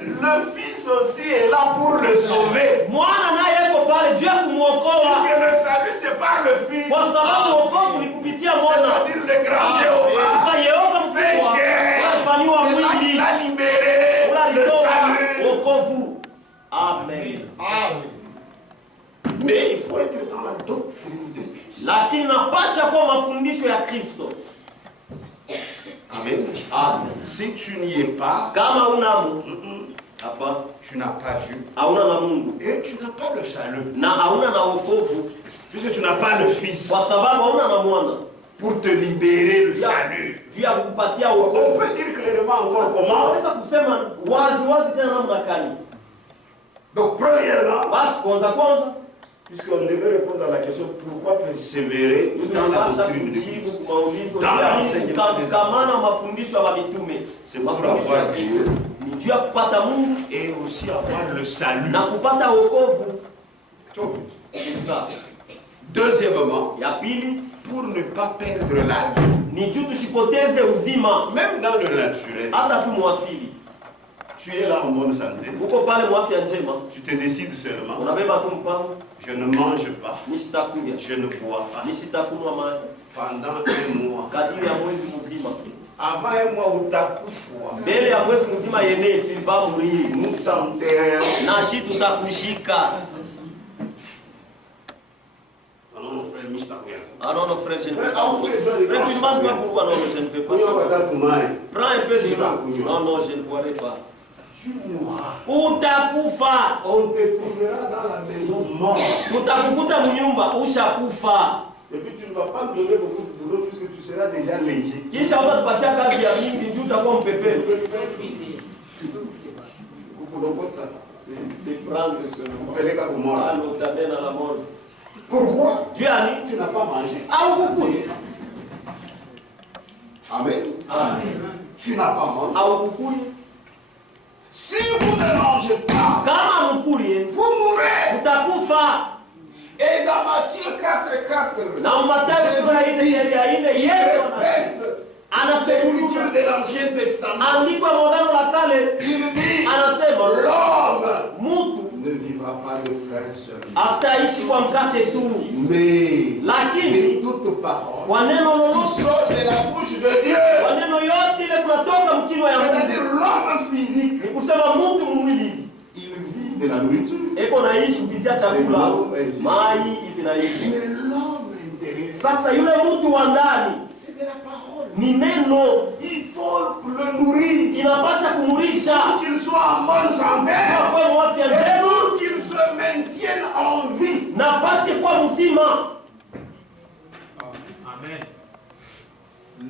le Fils aussi est là pour le sauver. Mwana naye eko pale juu ya kumuokoa, Parce que le salut, c'est par le Fils. kwa sababu wokovu ni kupitia Mwana. C'est-à-dire le grand Jéhovah. Kwa Yehova mkubwa alifanywa C'est là mwili, qu'il a libéré ule le alitoa salut. wokovu. Amen. Mais il faut être dans la doctrine de Christ. Lakini napasha kwa mafundisho ya Kristo. Amen. Amen. Si tu n'y es pas, Kama una Mungu, hapa tu n'as pas Dieu. hauna na Mungu Et tu n'as pas le salut. na hauna na wokovu, Puisque tu n'as pas le Fils kwa sababu hauna na Mwana pour te libérer le salut. juu ya kukupatia On wokovu. peut dire clairement encore comment. Unaweza kusema wazi wazi tena namna gani? Donc premièrement, Basi kwanza, puisqu'on devait répondre à la question pourquoi persévérer dans la tunapasha doctrine de kujibu Christ. kwa maulizo Dans ya l'enseignement des kukamana mafundisho ya mitume. C'est pour Mafundisho ya avoir Kristo Dieu ni juu ya kupata Mungu et aussi avoir le salut. na kupata wokovu. Donc, C'est ça. deuxièmement, Ya pili pour ne pas perdre la vie, ni juu tusipoteze uzima, même dans le naturel, hata tu mwasili tu es là en bonne santé, uko pale mwafya njema, tu te décides seulement, unabeba tu mpango, je ne mange pas, nisitakunywa, je ne bois pas, nisitakunywa maji pendant un mois. kadiri ya mwezi mzima. Avant un mois, utakufa. Mbele ya mwezi mzima yenyewe tulivaa mrii Nous t'enterrons. na shi tutakushika. Alors, mon frère, Mr. Rien. Ah non, non, frère, je ne fais Frère, pas. ah, vous pouvez faire des Frère, tu ne manges pas pourquoi? Non, non, je ne fais pas ça. Prends un peu de l'eau. Non, non, je ne boirai pas. Tu mourras. Utakufa. On te trouvera dans la maison mort. Utakukuta mnyumba ushakufa. Et puis tu ne vas pas me donner beaucoup de boulot puisque tu seras déjà léger. Kisha utatupatia kazi ya mingi juu utakuwa mpepeo. De prendre seulement. Alors, t'amènes à la mort. Pourquoi Dieu a dit, tu n'as pas mangé? ah, beaucoup. Amen. Amen. Tu n'as pas mangé. Ah, beaucoup. Si vous ne mangez pas, Kama mkulie, vous mourrez. utakufa. Et dans Matthieu 4:4, Na Mathayo sura ile ile il Yesu répète anasema l'écriture de l'Ancien Testament. andiko ya Agano la Kale Il dit anasema l'homme mtu ne vivra pas de pain seul, astaishi kwa mkate tu, mais lakini de toute parole kwa neno qui lolote, sort de la bouche de Dieu. kwa neno yote ile kunatoka mkinywa ya Mungu. C'est-à-dire l'homme physique, Ni kusema mtu mwili il vit de la nourriture. eko naishi kupitia chakula, mai hivi na hivi. Mais l'homme intérieur, Sasa yule mtu wa ndani c'est de la parole. ni neno, Il faut le nourrir, inapasha kumurisha qu'il soit en bonne santé, kwa mwafya et njema pour qu'il se maintienne en vie. na pate kwa mzima. Amen.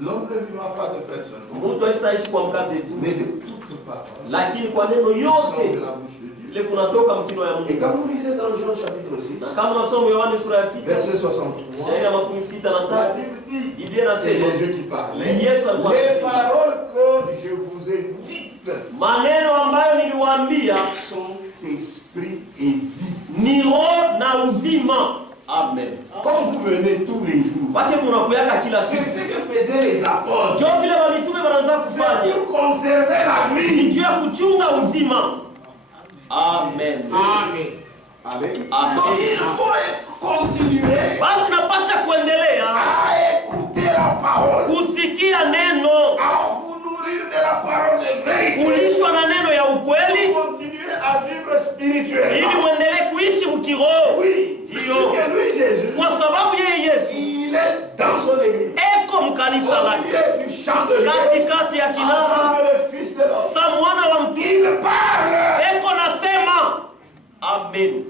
L'homme ne vivra pas de pain seulement, Mtu asitaishi kwa mkate tu, mais de toute parole lakini kwa neno qui sort de yote la bouche de Dieu. ile kunatoka mkinywa ya Et Mungu. quand vous lisez dans Jean chapitre 6, Na kama unasoma Yohana sura ya 6 verset 63, shairi ya 63 la Bible dit, Biblia c'est inasema Jésus qui parlait, Yesu alikuwa les anasema, paroles que je vous ai dites maneno ambayo niliwaambia sont esprit et vie. ni roho na uzima. Amen. Comme vous venez tous les jours, Wake mnakuyaka kila c'est siku. ce que faisaient les apôtres. Jo vile wa mitume wanaanza C'est kufanya pour conserver la ni vie. juu ya kuchunga uzima. Amen. Amen. Amen. Amen. Donc il faut continuer Basi napasha kuendelea à écouter la parole, kusikia neno, à vous nourrir de la parole de vérité. kulishwa na neno ya ukweli, Continuer à vivre spirituellement. Ili muendelee kuishi mkiroho. Oui. Ndio. Parce que lui, Jésus, Kwa sababu yeye Yesu il est dans son église. eko mkanisa Au lake. milieu du chant de Dieu. Katikati ya En tant kinara que le Fils de l'homme. sa mwana wa mtu. Il parle. Eko nasema. Amen.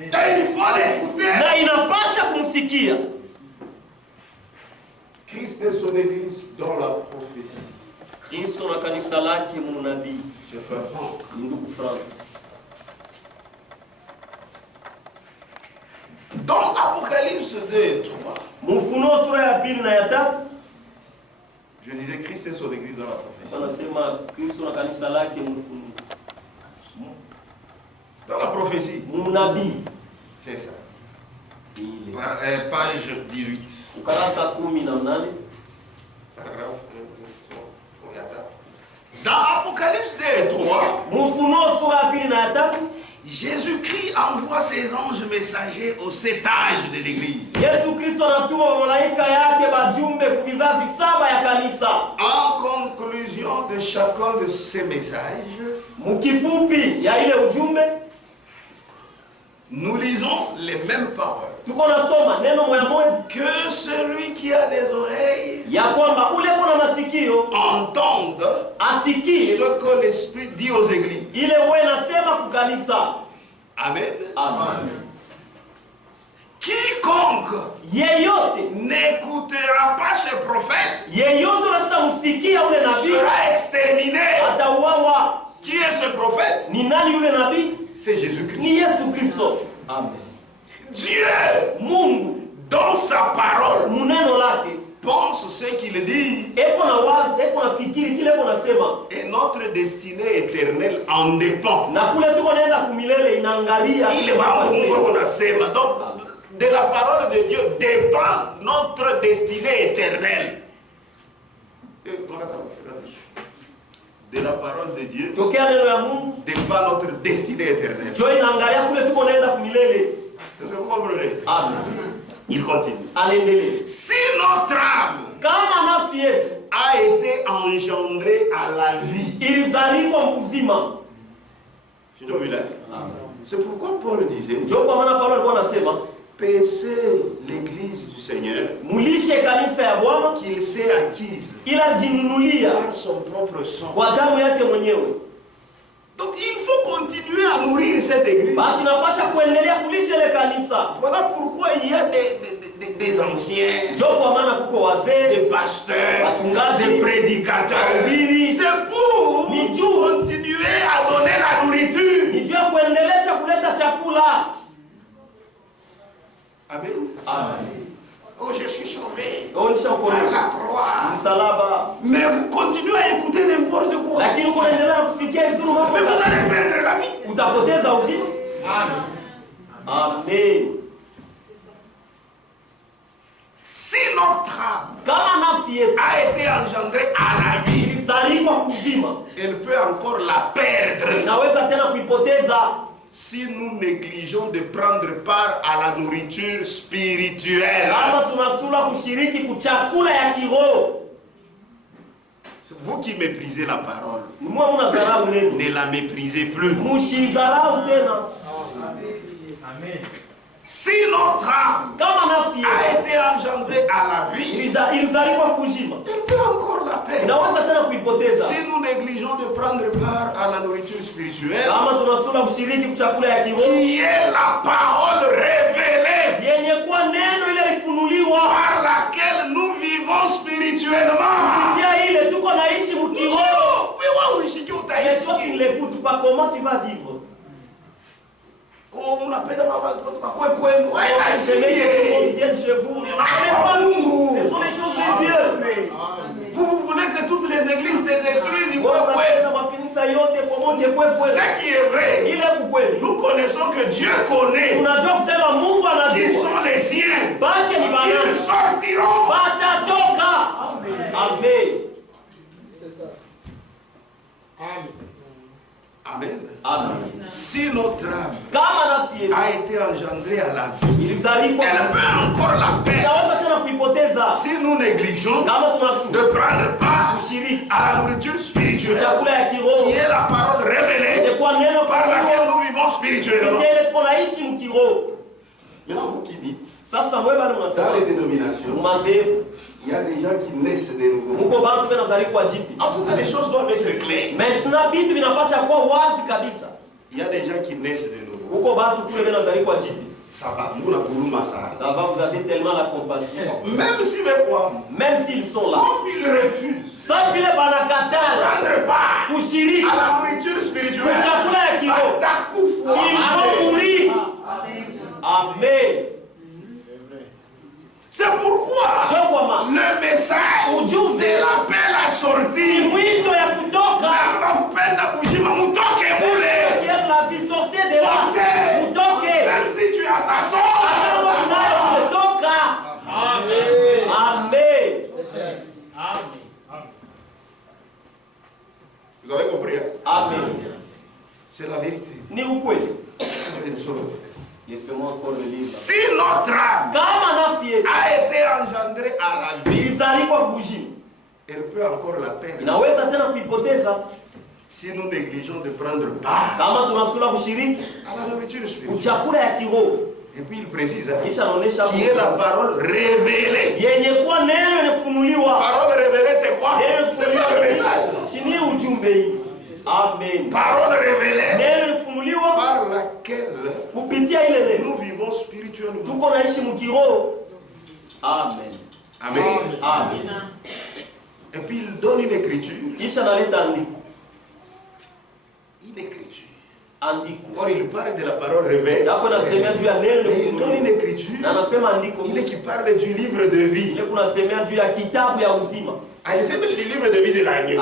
Et il faut l'écouter. Na inapasha kumsikia. Christ et son église dans la prophétie. Kristo na kanisa lake munabii. C'est frère Franck. Ndugu Frank. Dans Apocalypse 2 et 3. Mufunuo sura ya 2 na ya 3. Je disais Christ et son église dans la prophétie. Anasema Kristo na kanisa lake mfunuo. Dans la prophétie. Munabii. C'est ça. Ile. Page 18. Ukarasa 18. Dans Apocalypse 2 et 3, Mufunuo sura ya 2 na ya 3. Jésus-Christ envoie ses anges messagers aux 7 âges de l'église. Yesu Kristo anatuma malaika yake bajumbe ku vizazi 7 ya kanisa. En conclusion de chacun de ces messages, Mukifupi ya ile ujumbe nous lisons les mêmes paroles. tuko nasoma neno moya moya Que celui qui a des oreilles ya kwamba ule kuna masikio entende asikie ce que l'Esprit dit aux églises. ile wewe nasema ku kanisa. Amen. Amen. Quiconque Yeyote n'écoutera pas ce prophète yeyote asitamsikia ule nabii sera exterminé. atauawa. Qui est ce prophète? Ni nani yule nabii? C'est Jésus-Christ. Ni Yesu Kristo. Amen. Dieu, Mungu dans sa parole, muneno lake pense ce qu'il dit eko na wazi, eko na fikiri kile eko nasema, et notre destinée éternelle en dépend. na kule tuko naenda kumilele inaangalia Il est Mungu unasema. Donc, de la parole de Dieu dépend notre destinée éternelle. De la parole de Dieu tokea neno ya Mungu dépend notre destinée éternelle. jo inaangalia kule tuko naenda kumilele. Est-ce que vous comprenez? Amen. Il continue. Alendelee. Si notre âme Kama nafsi yetu a été engendrée à la vie, ilizalikwa mzima, c'est pourquoi Paul disait jo kwa maana Paulo alikuwa anasema paissez l'église du Seigneur mulishe kanisa ya Bwana qu'il s'est acquise ila alijinunulia par son propre sang. kwa damu yake mwenyewe. Donc il faut continuer à nourrir cette église. Basi napasha kuendelea kulisha ile kanisa. Voilà pourquoi il y a des anciens, Jo kwa maana kuko wazee, des pasteurs, wachungaji, des prédicateurs. wahubiri. C'est pour Ni juu continuer à donner la nourriture. ni juu ya kuendelesha kuleta chakula. Amen. Amen. Oh, je suis sauvé Onisha par ukono la croix. msalaba. Mais vous continuez à écouter n'importe quoi. Lakini uko naendelea kusikia izuru mambo. Mais vous allez perdre la vie. Utapoteza uzima. Amen. Si notre âme Kama nafsi yetu a été engendrée à la vie, ilizalikwa kuzima, elle peut encore la perdre inaweza tena kuipoteza si nous négligeons de prendre part à la nourriture spirituelle. kama tunasula kushiriki kuchakula ya kiroho. Vous qui méprisez la parole, Mwe mnazarau neno. ne la méprisez plus. Mushizarau tena. Amen. Si notre âme Kama nafsi a yetu été engendrée à la vie, ilizalikwa kuzima, elle peut encore la perdre inaweza tena kuipoteza si nous négligeons de prendre part à la nourriture spirituelle, kama tunasula kushiriki kuchakula ya kiroho qui est la parole révélée yenye kuwa neno ile ifunuliwa par laquelle nous vivons spirituellement. kupitia ile tuko naishi mkiroho. Mais toi tu l'écoutes pas, comment tu vas vivre? On appelle la C'est mieux que tout le monde vienne chez vous. Mais pas nous. Ce sont les choses de Dieu. Vous voulez que toutes les églises détruisent. Wanapenda makanisa yote pamoja kwekwe. Ce qui est vrai, Ile kukweli. nous connaissons que Dieu connaît Unajua kusema Mungu qui anajua. sont les siens. Bake ni Ils banani. sortiront. Batatoka. Amen. C'est ça. Amen. Amen. Amen. Si notre âme Kama nafsi yetu a été engendrée à la vie, ilizalikwa, elle peut encore la perdre inaweza tena kuipoteza si nous négligeons kama tunasula de prendre part kushiriki à la nourriture spirituelle chakula ya kiroho qui est la parole révélée yenye kuwa neno par laquelle nous vivons spirituellement. Maintenant, vous qui dites, dans les dénominations, il y a des gens qui naissent de nouveau. En tout ça, les choses doivent être claires. Il y a des gens qui naissent de nouveau. Ça va, vous avez tellement la compassion. Même si mais quoi? Même s'ils sont là. Comme ils refusent. Sans vile banakatala. Prendre part kushiriki à la nourriture spirituelle. Kuchakula ya kiroho. Ils vont mourir. Amen. C'est pourquoi le message, c'est l'appel à sortir. Sortez de là. Même si tu as sa soeur. Amen. Amen. Vous avez compris? Hein? Amen. C'est la vérité. Ni ukweli. Laissez-moi encore le livre. Si notre âme a été engendrée à la vie, elle peut encore la perdre. Si nous négligeons de prendre part à la nourriture spirituelle. Et puis il précise hein, qui est la parole révélée. Parole révélée, c'est quoi? C'est ça le message. Amen. Parole révélée par laquelle nous vivons spirituellement. Amen. Amen. Amen. Et puis il donne une écriture. Une écriture. Or il parle de la parole révélée. Mais il donne une écriture. Il qui parle du livre de vie. Ah, c'est le livre de vie de l'agneau.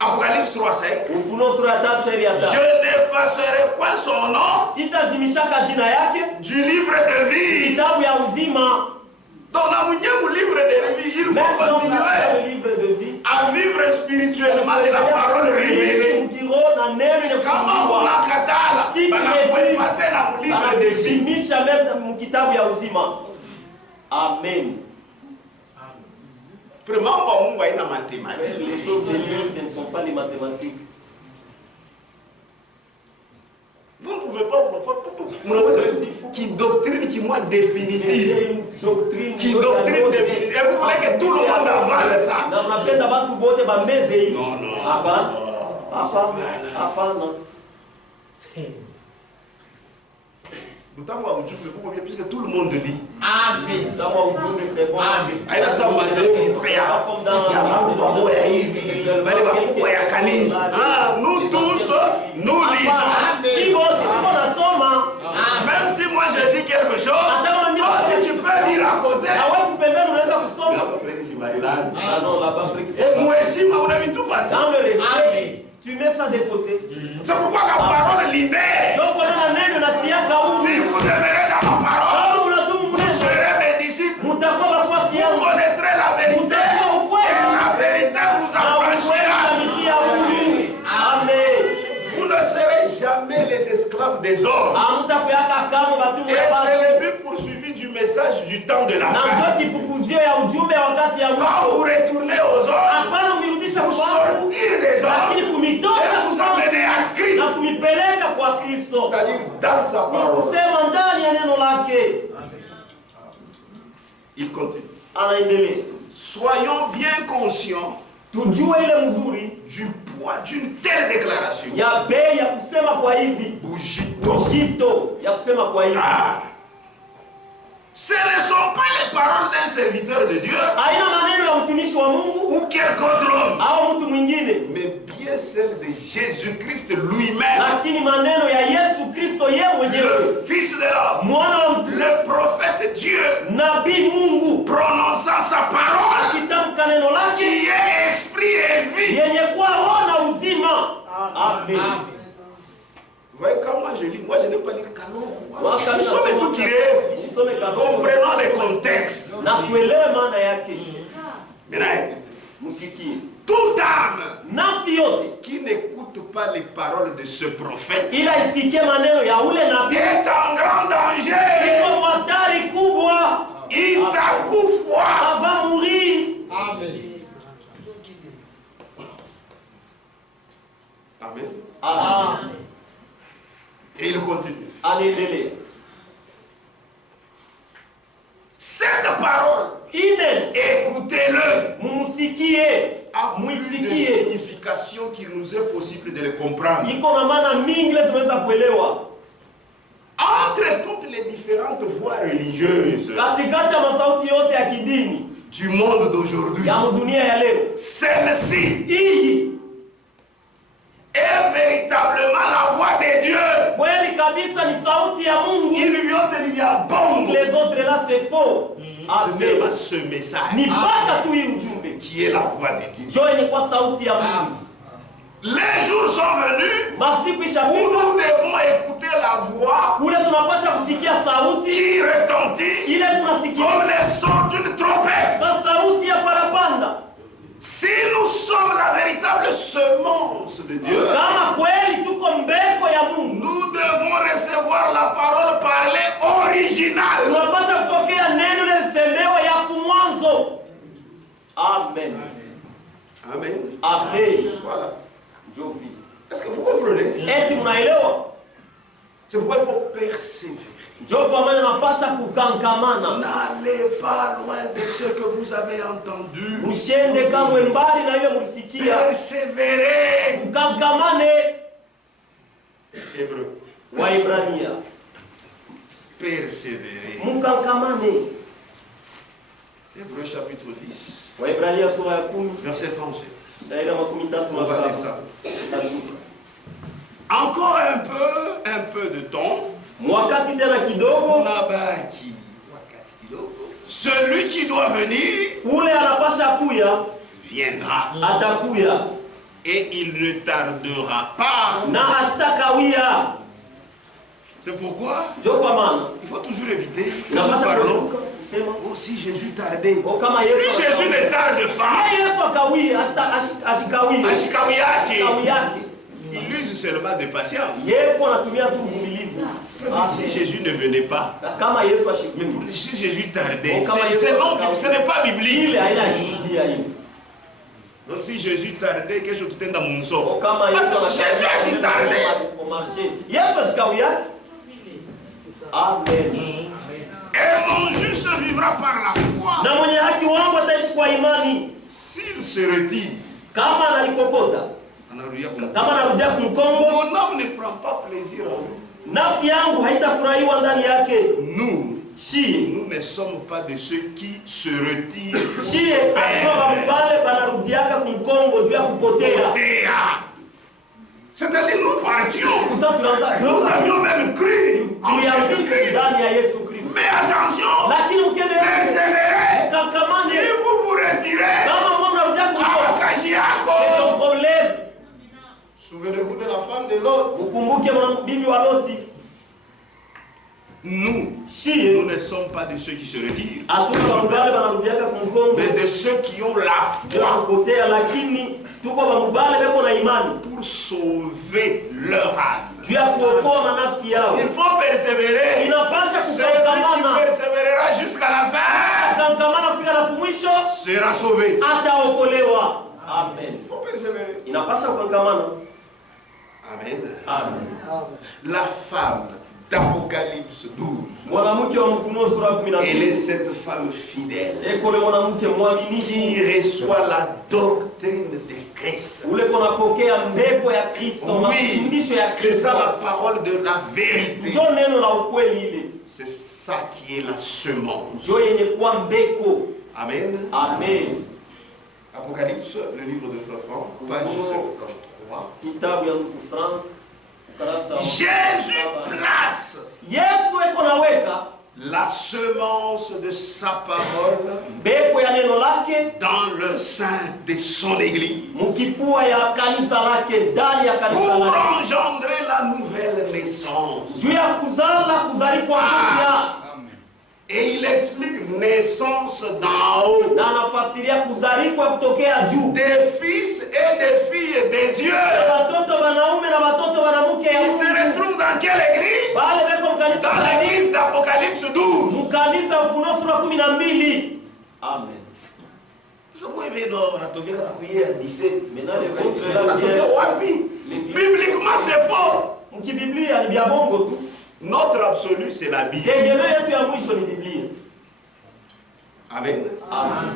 Apocalypse 3:5. Je n'effacerai point son nom du livre de vie. Donc, dans le livre de vie, il faut continuer à vivre spirituellement de la parole révélée. Comment on a katala, on peut passer dans le livre de vie. Amen. Vraiment, on va dans mathématiques. Les choses de Dieu, ce ne sont pas les mathématiques. Vous ne pouvez pas, qui doctrine qui moi définitive. Qui doctrine définitive. Et vous voulez que tout le monde avale ça? Non, non. Puisque tout le monde lit. Amen. Nous tous, nous lisons. Même si moi je dis quelque chose, toi si tu peux lire à côté. Et moi aussi, on a mis tout partout. Dans le respect. Tu mets ça de côté. C'est pourquoi la parole libère. Si vous demeurez dans ma parole, vous serez mes disciples. Vous connaîtrez la vérité. Et la vérité vous affranchira. Amen. Vous ne serez jamais les esclaves des hommes. Et c'est le but poursuivi du message du temps de la fin. Quand vous retournez aux hommes, vous sortir des hommes et vous amener à Christ. C'est-à-dire dans sa parole. Il continue. Soyons bien conscients du poids d'une telle déclaration. Bujito. Ce ne sont pas les paroles d'un serviteur de Dieu ou quelque autre homme, mais bien celles de Jésus-Christ lui-même, le Fils de l'homme, le prophète Dieu, prononçant sa parole, qui est esprit et vie. Amen. Vous voyez quand moi je lis, moi je n'ai pas lu Kaloko. Nous sommes tous qui rêvent. Comprenons les contextes. Maintenant, toute âme qui n'écoute pas les paroles de ce prophète est en grand danger. Il va mourir. Amen. Amen. Amen. Et il continue. Anaendelea. Cette parole, écoutez-le. Mumusikie. A plus de signification qu'il nous est possible de le comprendre. Iko na maana mingi ile tunaweza kuelewa. Entre toutes les différentes voix religieuses Katikati ya masauti yote ya kidini du monde d'aujourd'hui, ya dunia ya leo, celle-ci hii est véritablement la voix de Dieu. kweli kabisa ni sauti ya Mungu. Les autres là c'est faux. C'est seulement ce message ni mpaka tu hii ujumbe qui est la voix de Dieu. Joy ni kwa sauti ya Mungu. Les jours sont venus Masiku où ishafika nous devons écouter la voix kule tunapasha kusikia sauti qui retentit ile tunasikia comme le son d'une trompette. sa sauti ya parapanda. Si nous sommes la véritable semence de Dieu, Kama kweli tuko mbeko ya Mungu, nous devons recevoir la parole parlée originale. tunapasha kupokea neno lisemewa ya kumwanzo. Amen. Amen. Amen. Voilà. Jovi. Est-ce que vous comprenez? Eti mnaelewa? C'est pourquoi il faut persévérer. Ndio kwa maana napasha kukankamana. N'allez pas loin de ce que vous avez entendu. Msiende kamwe mbali na ile mlisikia. Persévérez. Mkankamane. Hébreu. Waibrania. Persévérez. Mkankamane. Hébreu chapitre 10. Waibrania sura ya 10. Verset 37. Daira makumi tatu On na va lire saba. ça. Encore un peu de temps. Mwakati tena kidogo. Nabaki. Celui qui doit venir Ule anapasha kuya. viendra. Atakuya. Et il ne tardera pas. Na astakawia. C'est pourquoi Ndio kwa maana il faut toujours éviter que nous napasha parlons. kusema Oh, si Jésus tardait. o kama Si Yesu Jésus ne tarde pas. Yesu akawia ashikawia. Ashikawiache. yake. Il use seulement de patience. Yeko anatumia tu uvumilivu. Si Jésus ne venait pas, Kama Yesu mais ashikawia. si Jésus tardait, ce n'est pas biblique. Ile haina Biblia hiyo. Donc si Jésus tardait, quelque chose tout est dans mon O sort. kama Yesu Jésus ashitardait. Yesu ashikawia. Amen. Et mon juste vivra par la foi. Na mwenye haki wangu ataishi kwa imani. S'il se retire, Kama analikokota, kama anarudia kumkongo, mon âme ne prend pas plaisir en lui. nafsi yangu haitafurahiwa ndani yake. Nous ne sommes pas de ceux qui se retirent. Shie akiwa mbale banarudiaka kumkongo juu ya kupotea. C'est-à-dire nous partions. Nous avions même cru en Jésus-Christ. ndani ya Yesu Kristo. Mais attention, Lakini mkebe persévérez. mkakamane. Si vous vous retirez, Kama mbona unarudia kumkongo, c'est ton problème. Souvenez-vous de la femme de Lot. Ukumbuke bibi wa Loti. Nous ne sommes pas de ceux qui se retirent, mais de ceux qui ont la foi pour sauver leur âme. Il faut persévérer. Celui qui persévérera jusqu'à la fin sera sauvé. Amen. Il faut persévérer. Amen. Amen. La femme d'Apocalypse 12. Elle est cette femme fidèle qui reçoit la doctrine de Christ. Oui, c'est ça la parole de la vérité. C'est ça qui est la semence. Amen. Amen. Apocalypse, le livre de Frère Franck, page 73. Jésus place la semence de sa parole dans le sein de son église pour engendrer la nouvelle naissance. Et il explique naissance d'en haut. Des fils et des filles de Dieu. Ils se retrouvent dans quelle église? Dans l'église d'Apocalypse 12. Amen. L'église bíbliquement c'est faux. Mkibiblia ni bya bongo tu. Notre absolu c'est la Bible. Tegemeo yetu ya mwisho ni Biblia. Amen. Amen.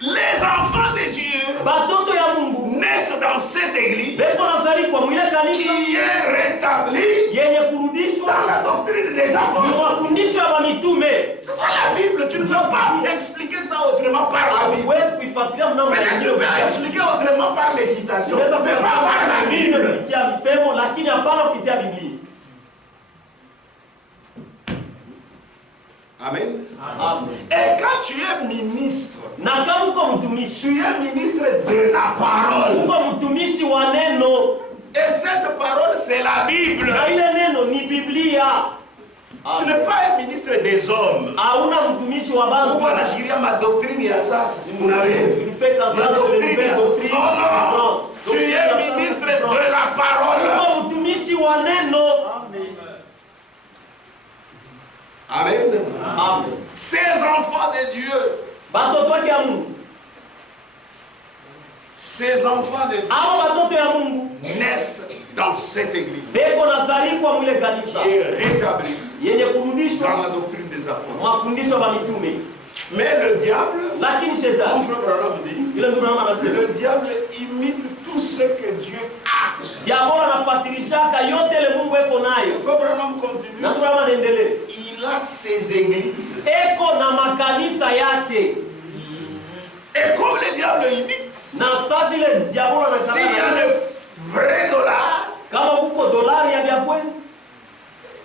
Les enfants de Dieu Batoto ya Mungu naissent dans cette église beko nazaliwa mwile kanisa qui est rétablie yenye kurudishwa dans la doctrine des apôtres. Mafundisho ya mitume. C'est ça la Bible. Tu ne peux pas expliquer ça autrement par la Bible. Huwezi kuifasiria mnamo Peut-être tu peux expliquer autrement par les citations, mais pas par la Bible. kupitia misemo lakini hapana kupitia Biblia. Amen. Amen. Et quand tu es ministre, Na kama uko mtumishi, tu es ministre de la parole. uko mtumishi wa neno. Et cette parole, c'est la Bible. Na ile neno ni Biblia. Tu n'es pas un ministre des hommes. Hauna mtumishi wa bantu. Pourquoi nashikilia ma doctrine ya sasa? Tulifika La doctrine. doctrine. Non. Tu es ministre de la parole. Uko mtumishi wa neno. Amen. Amen. Ces enfants de Dieu. Batoto ya Mungu. Ces enfants de Dieu Aba batoto ya Mungu naissent dans cette église. beko nazaliwa mwile kanisa Qui est rétablie yenye dans kurudishwa la doctrine des apôtres. mafundisho ya mitume. Mais le diable, Lakini mon shetani frère Branham dit, ile ndio naona anasema le diable imite tout ce que Dieu a. diabolo anafuatilishaka yote ile Mungu eko nayo. Frère Branham continue. Na Branham anaendelea. Il a ses églises. Eko na makanisa yake. Et comme le diable imite, Na sasa vile diabolo s'il y a anasema le vrai dollar, kama huko dolari ya vya kweli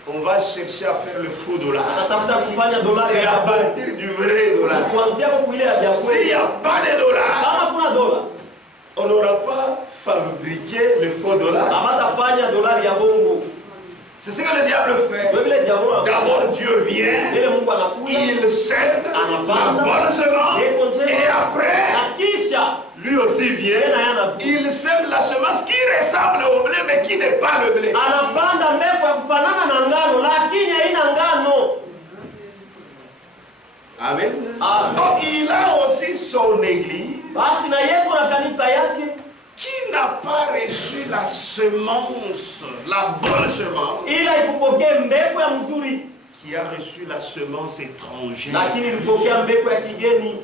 on va chercher à faire le faux dollar. anatafuta kufanya dolari C'est ya à kweli. partir du vrai dollar. Kuanzia kwa kuile ya vya S'il kweli. n'y a pas de dollar, Kama kuna dola, on n'aura pas fabriqué le faux dollar. amatafanya dolari ya bongo. C'est ce que le diable fait. Ndio vile diabolo anafanya. D'abord, Dieu vient, Ile Mungu anakuja, il sème la bonne semence, et après, na kisha lui aussi vient, il sème la semence qui ressemble au blé, mais qui n'est pas le blé. anapanda mbegu ya kufanana na ngano lakini haina ngano. Amen. Amen. Donc, il a aussi son église Basi na yeko na kanisa yake qui n'a pas reçu la semence, la bonne semence, ila ikupokee mbegu ya mzuri qui a reçu la semence étrangère. lakini ilipokea mbegu ya kigeni.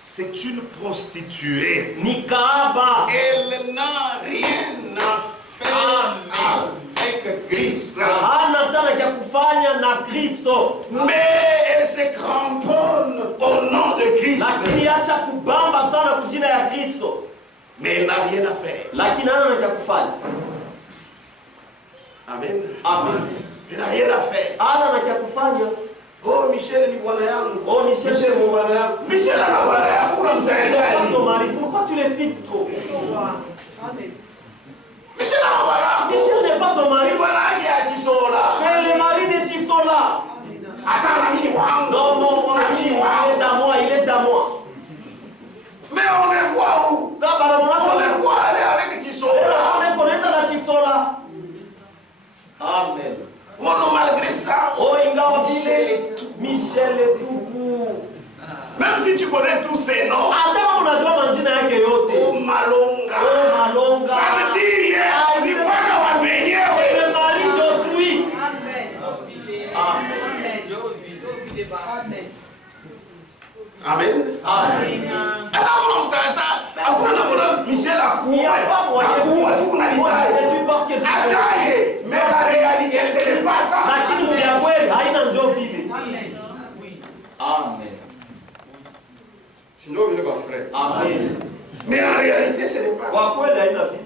C'est une prostituée. Ni kaaba. Elle n'a rien à faire avec Christ. Hana tena cha kufanya na Kristo. Mais elle se cramponne au nom de Christ. Lakini acha kubamba sana kujina ya Kristo. Mais elle n'a rien à faire. Lakini hana cha kufanya. Amen. Amen. Elle n'a rien à faire. Hana cha kufanya. Oh, Michel ni bwana yangu. Oh, Michel ni bwana yangu. Michel ana bwana yangu. Unamsaidia ton mari, pourquoi tu les cites trop? Amen. Michel ana bwana yangu. Michel n'est pas ton mari. Ni bwana yake ya Chisola. C'est le mari de Chisola. Hata na mimi wangu. Non, non, moi aussi, il est à moi, il est à moi. Mais on est voit où? Ça, par mon On amour, est voit aller avec Chisola. on est connecté à la Chisola. Amen. Mon nom malgré ça. Oh, ingawa vile Michel Etuku. Même si tu connais tous ces noms. Hata kama unajua majina yake yote. Oh Malonga. Oh Malonga. Ça veut dire rien. Ni bwana wa wenyewe. Le mari d'autrui. Amen. Amen. Amen. Amen. Amen. Hata kama mtata, hakuna mbona Michel akuwa. Akuwa tu unalitaje. Parce que tu Ataye. Mais la réalité ce n'est pas ça. lakini mwili ya kweli haina njoo vile. Amen. Oui. Amen. Sinon il va frère. Amen. Mais en réalité ce n'est pas. Kwa kweli haina vile.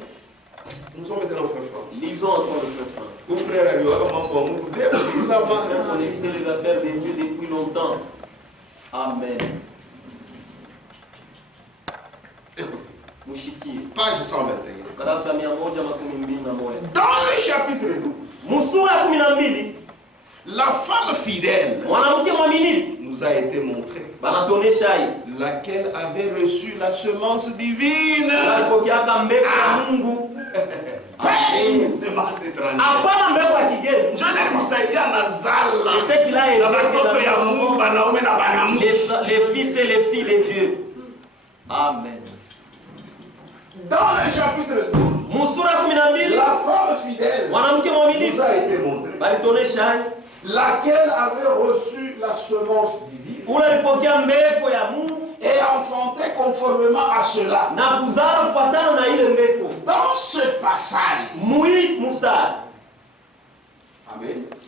Nous sommes maintenant frères. Lisons encore le frère. Mon frère a eu un moment pour nous. Vous connaissez les affaires de Dieu depuis longtemps. Amen. Mushikie. Page 121. Kurasa 121. Dans le chapitre 12, Musura ya 12, la femme fidèle mwanamke mwaminifu nous a été montrée, banatuonesha hii. laquelle avait reçu la semence divine. Alipokeaka mbegu ya Mungu. Pas une semence étrangère. Hapana mbegu ya kigeni. Njoo nilimsaidia na zala. C'est ce qu'il a aidé Na watoto ya Mungu banaume na banamuke. les fils et les filles de Dieu. Amen. Dans le chapitre 12, la femme fidèle nous a été montrée, laquelle avait reçu la semence divine et enfanté conformément à cela. Dans ce passage,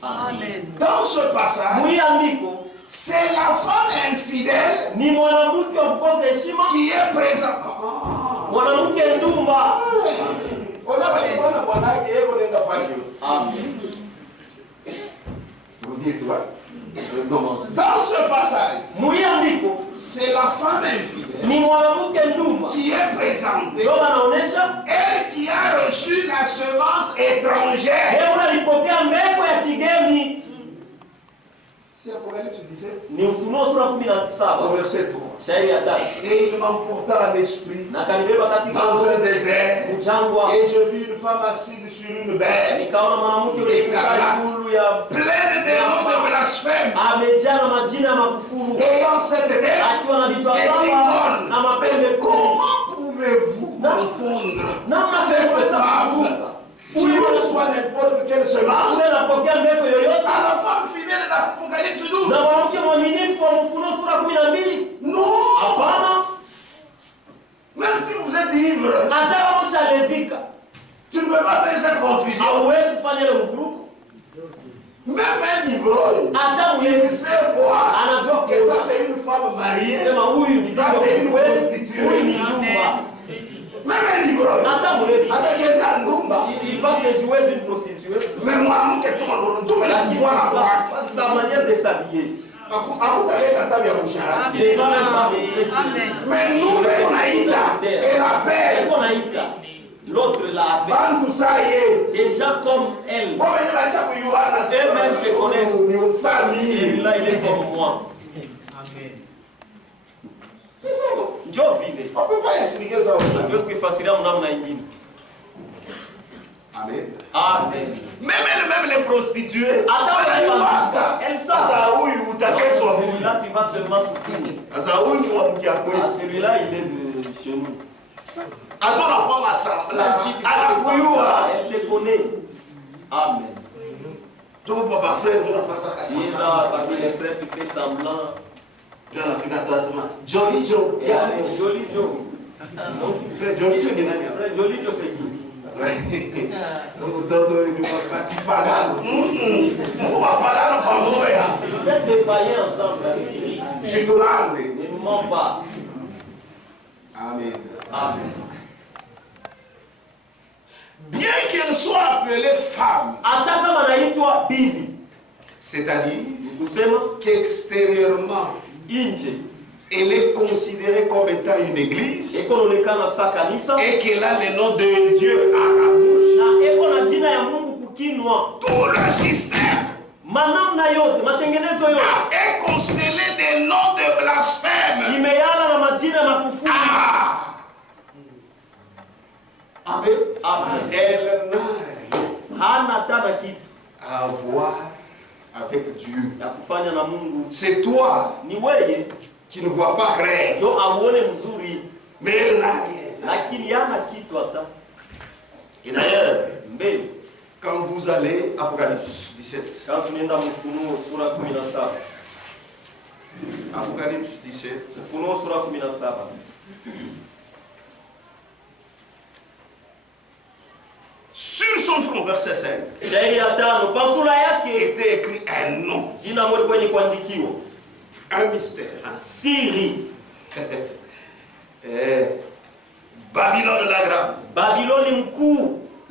Amen. Dans ce passage, c'est la femme infidèle qui est présente. Dans ce passage, c'est la femme infidèle qui est présentée, elle qui a reçu la semence étrangère. C'est Apocalypse 17, au verset 3. Et il m'emporta à l'esprit dans un désert, et je vis une femme assise sur une bête écarlate, pleine de noms de blasphème, ayant cette tête et dit, comment pouvez-vous confondre cette femme qui reçoit n'importe quelle semence à la femme fidèle d'Apocalypse 12? Non. Même si vous êtes ivre, tu ne peux pas faire cette confusion. Même un ivrogne, il sait voir que ça c'est une femme mariée, ça c'est une prostituée. Même un ivrogne, avec les andumba, il va se jouer d'une prostituée. Mais moi, c'est sa manière de s'habiller. Mais nous, on a et la paix. L'autre la paix. Déjà comme elle. Eux-mêmes se connaissent. Celui-là, il est comme moi. Amen. C'est ça, non? On ne peut pas expliquer ça. Amen. Amen. Même les prostituées. Elles savent. Là, tu vas seulement souffrir. Celui-là, il est de chez nous. Elle te connaît. Amen. Donc, papa frère, il est là, parmi les frères, tu fais semblant. Jolly Joe. Jolly Joe. Jolly Joe, Jolly Joe, c'est qui? Vous êtes des païens ensemble. C'est tout là. Ne nous mens pas. Amen. Amen. Bien qu'elle soit appelée femme, c'est-à-dire qu'extérieurement, elle est considérée comme étant une église et qu'elle a le nom de Dieu à la bouche. Tout le système est constellé des noms de blasphème. Amen. Elle n'a rien à voir avec Dieu. C'est toi qui ne vois pas clair. Mais elle n'a rien. Et d'ailleurs, quand vous allez, Apocalypse 17. Apocalypse 17. Sur son front, verset 5, était écrit un nom, un mystère. Babylone la grande,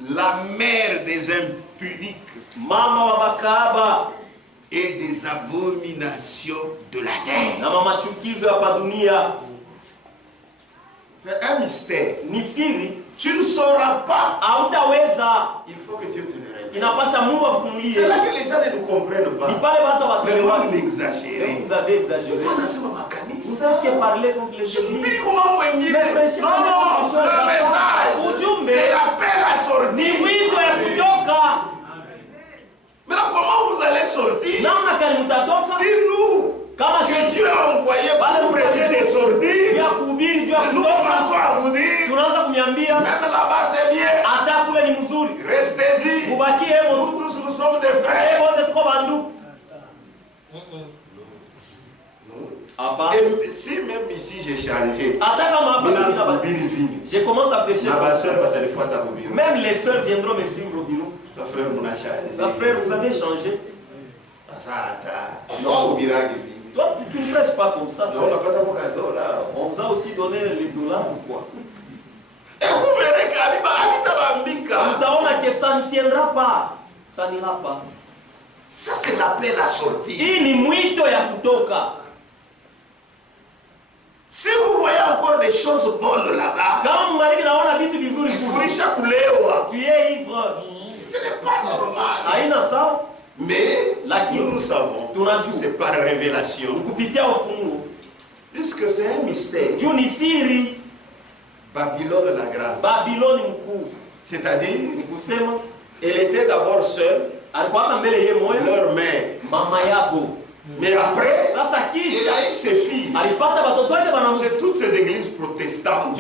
la mère des impudiques et des abominations de la terre. C'est un mystère. Tu ne sauras pas. Il faut que Dieu te le révèle. C'est là que les gens ne nous comprennent pas. Mais moi, vous exagérez. Vous avez exagéré. Vous avez parlé contre les églises. Non, le message, c'est l'appel à sortir. Maintenant, comment vous allez sortir si nous, que Dieu a envoyé pour prêcher des sorties, nous commençons à vous dire aliniambia, même là-bas c'est bien. hata kule ni mzuri. Restez-y. Mubakie hemo. Nous tous nous sommes des frères. Wote tuko bandugu. Apa. Et si même ici j'ai changé, Hata kama hapa je commence à prêcher. Même les sœurs viendront me suivre au bureau. Ça frère, vous avez changé. Non. Toi, tu ne prêches pas comme ça. On vous a aussi donné les dollars ou quoi? Et vous verrez que ça ne tiendra pas. Ça n'ira pas. Ça c'est l'appel à sortir. Hii ni mwito ya kutoka. Si vous voyez encore des choses bonnes là-bas, tu es ivre. Ce n'est pas normal. Mais nous savons, c'est par révélation. Puisque c'est un mystère. Babylone la grande. C'est-à-dire, elle était d'abord seule, leur mère. Mais après, il a eu ses filles. C'est toutes ces églises protestantes.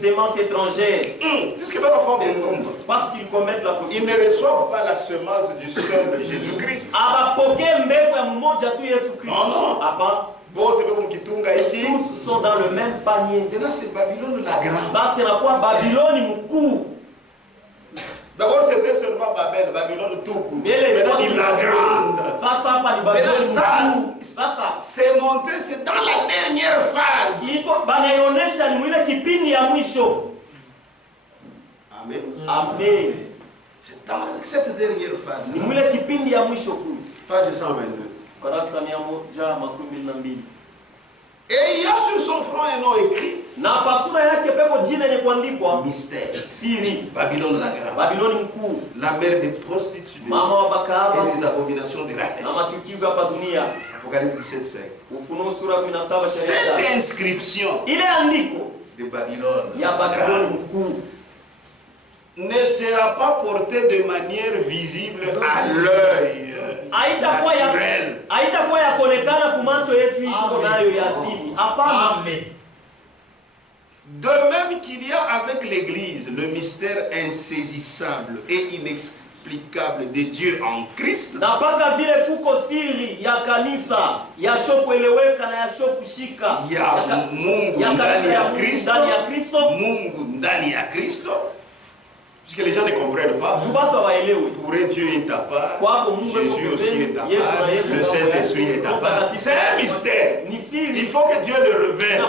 Semence étrangère. Parce qu'ils commettent la ils ne reçoivent pas la semence du seul de Jésus-Christ. Non. Tous sont dans le même panier. Et là, c'est Babylone la grande. Ça, c'est quoi? Babylone mukuu. D'abord, c'était seulement Babylone tout court. Maintenant, il la grande. Ça, pas Babylone. Ça. C'est monté, c'est dans la dernière phase. Amen. C'est dans cette dernière phase. Page 122. Et il y a sur son front un nom écrit. Mystère. Babylone la grande. La mère des prostituées et des abominations de la terre. Apocalypse 17:5. Cette inscription de Babylone ne sera pas portée de manière visible à l'œil naturel. De même qu'il y a avec l'Église le mystère insaisissable et inexplicable de Dieu en Christ, il y a Mungu ndani ya Kristo. Puisque les gens ne comprennent pas. Pour eux, Dieu est à part. Jésus aussi est à part. Le Saint-Esprit est à part. C'est un mystère. Il faut que Dieu le révèle.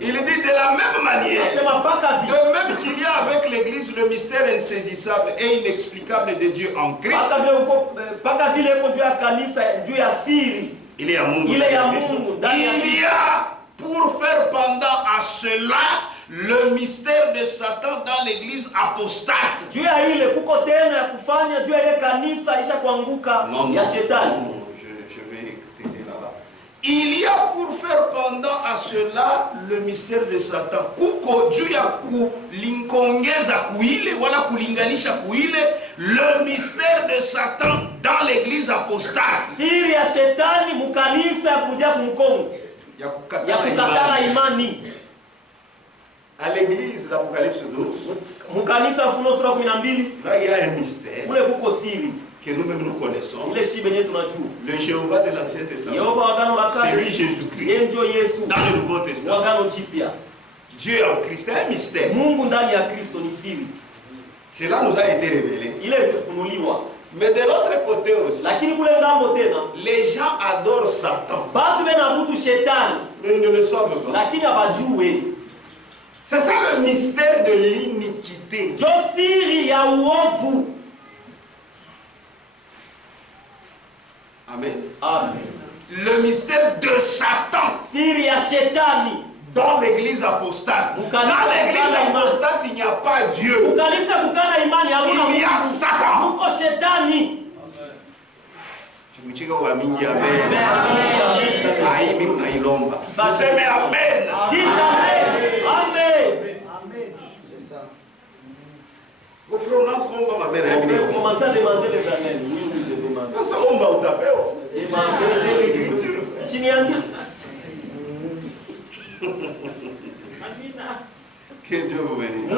Il dit de la même manière, de même qu'il y a avec l'Église le mystère insaisissable et inexplicable de Dieu en Christ, il y a Mungu. Il y a pour faire pendant à cela le mystère de Satan dans l'église apostate. Non, je vais t'aider là-bas. Il y a pour faire pendant à cela le mystère de Satan. Le mystère de Satan dans l'église apostate. À l'église d'Apocalypse 12, là il y a un mystère que nous-mêmes nous connaissons. Le Jéhovah de l'Ancien Testament, c'est lui Jésus-Christ dans le Nouveau Testament. Dieu en Christ, c'est un mystère. Cela nous a été révélé. Mais de l'autre côté aussi, les gens adorent Satan. Mais ils ne le savent pas. C'est ça le mystère de l'iniquité. Amen. Le mystère de Satan. Dans l'église apostate. Dans l'église apostate, il n'y a pas Dieu. Il y a Satan. Amen. C'est ça. Vous commencez à demander les amens. Oui, je demande. Que Dieu vous bénisse.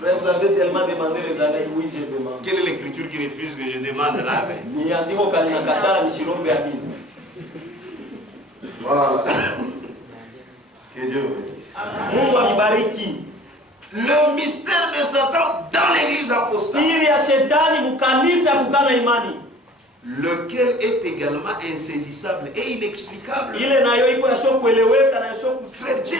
Frère, vous avez tellement demandé les années, oui, je demande. Quelle est l'écriture qui refuse que je demande là? Voilà. Que Dieu vous bénisse. Le mystère de Satan dans l'église apostolique, lequel est également insaisissable et inexplicable. Frère Dieu,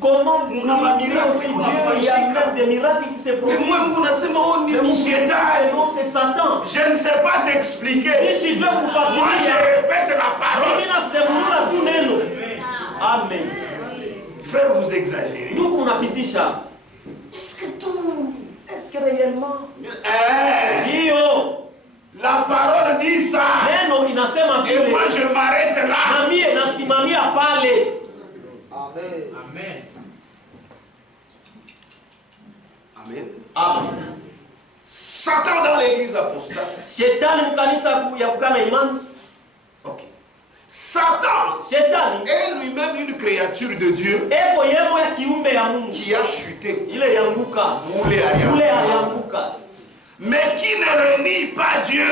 comment aussi Dieu, il y a même des miracles qui se produisent. Mais non, c'est Satan. Je ne sais pas t'expliquer. Moi, je répète la parole. Amen. Frère, vous exagérez. Est-ce que réellement? La parole dit ça. Et moi, je m'arrête là. Amen. Amen. Amen. Satan dans l'église apostolique. Ok. Satan est lui-même une créature de Dieu qui a chuté, mais qui ne renie pas Dieu.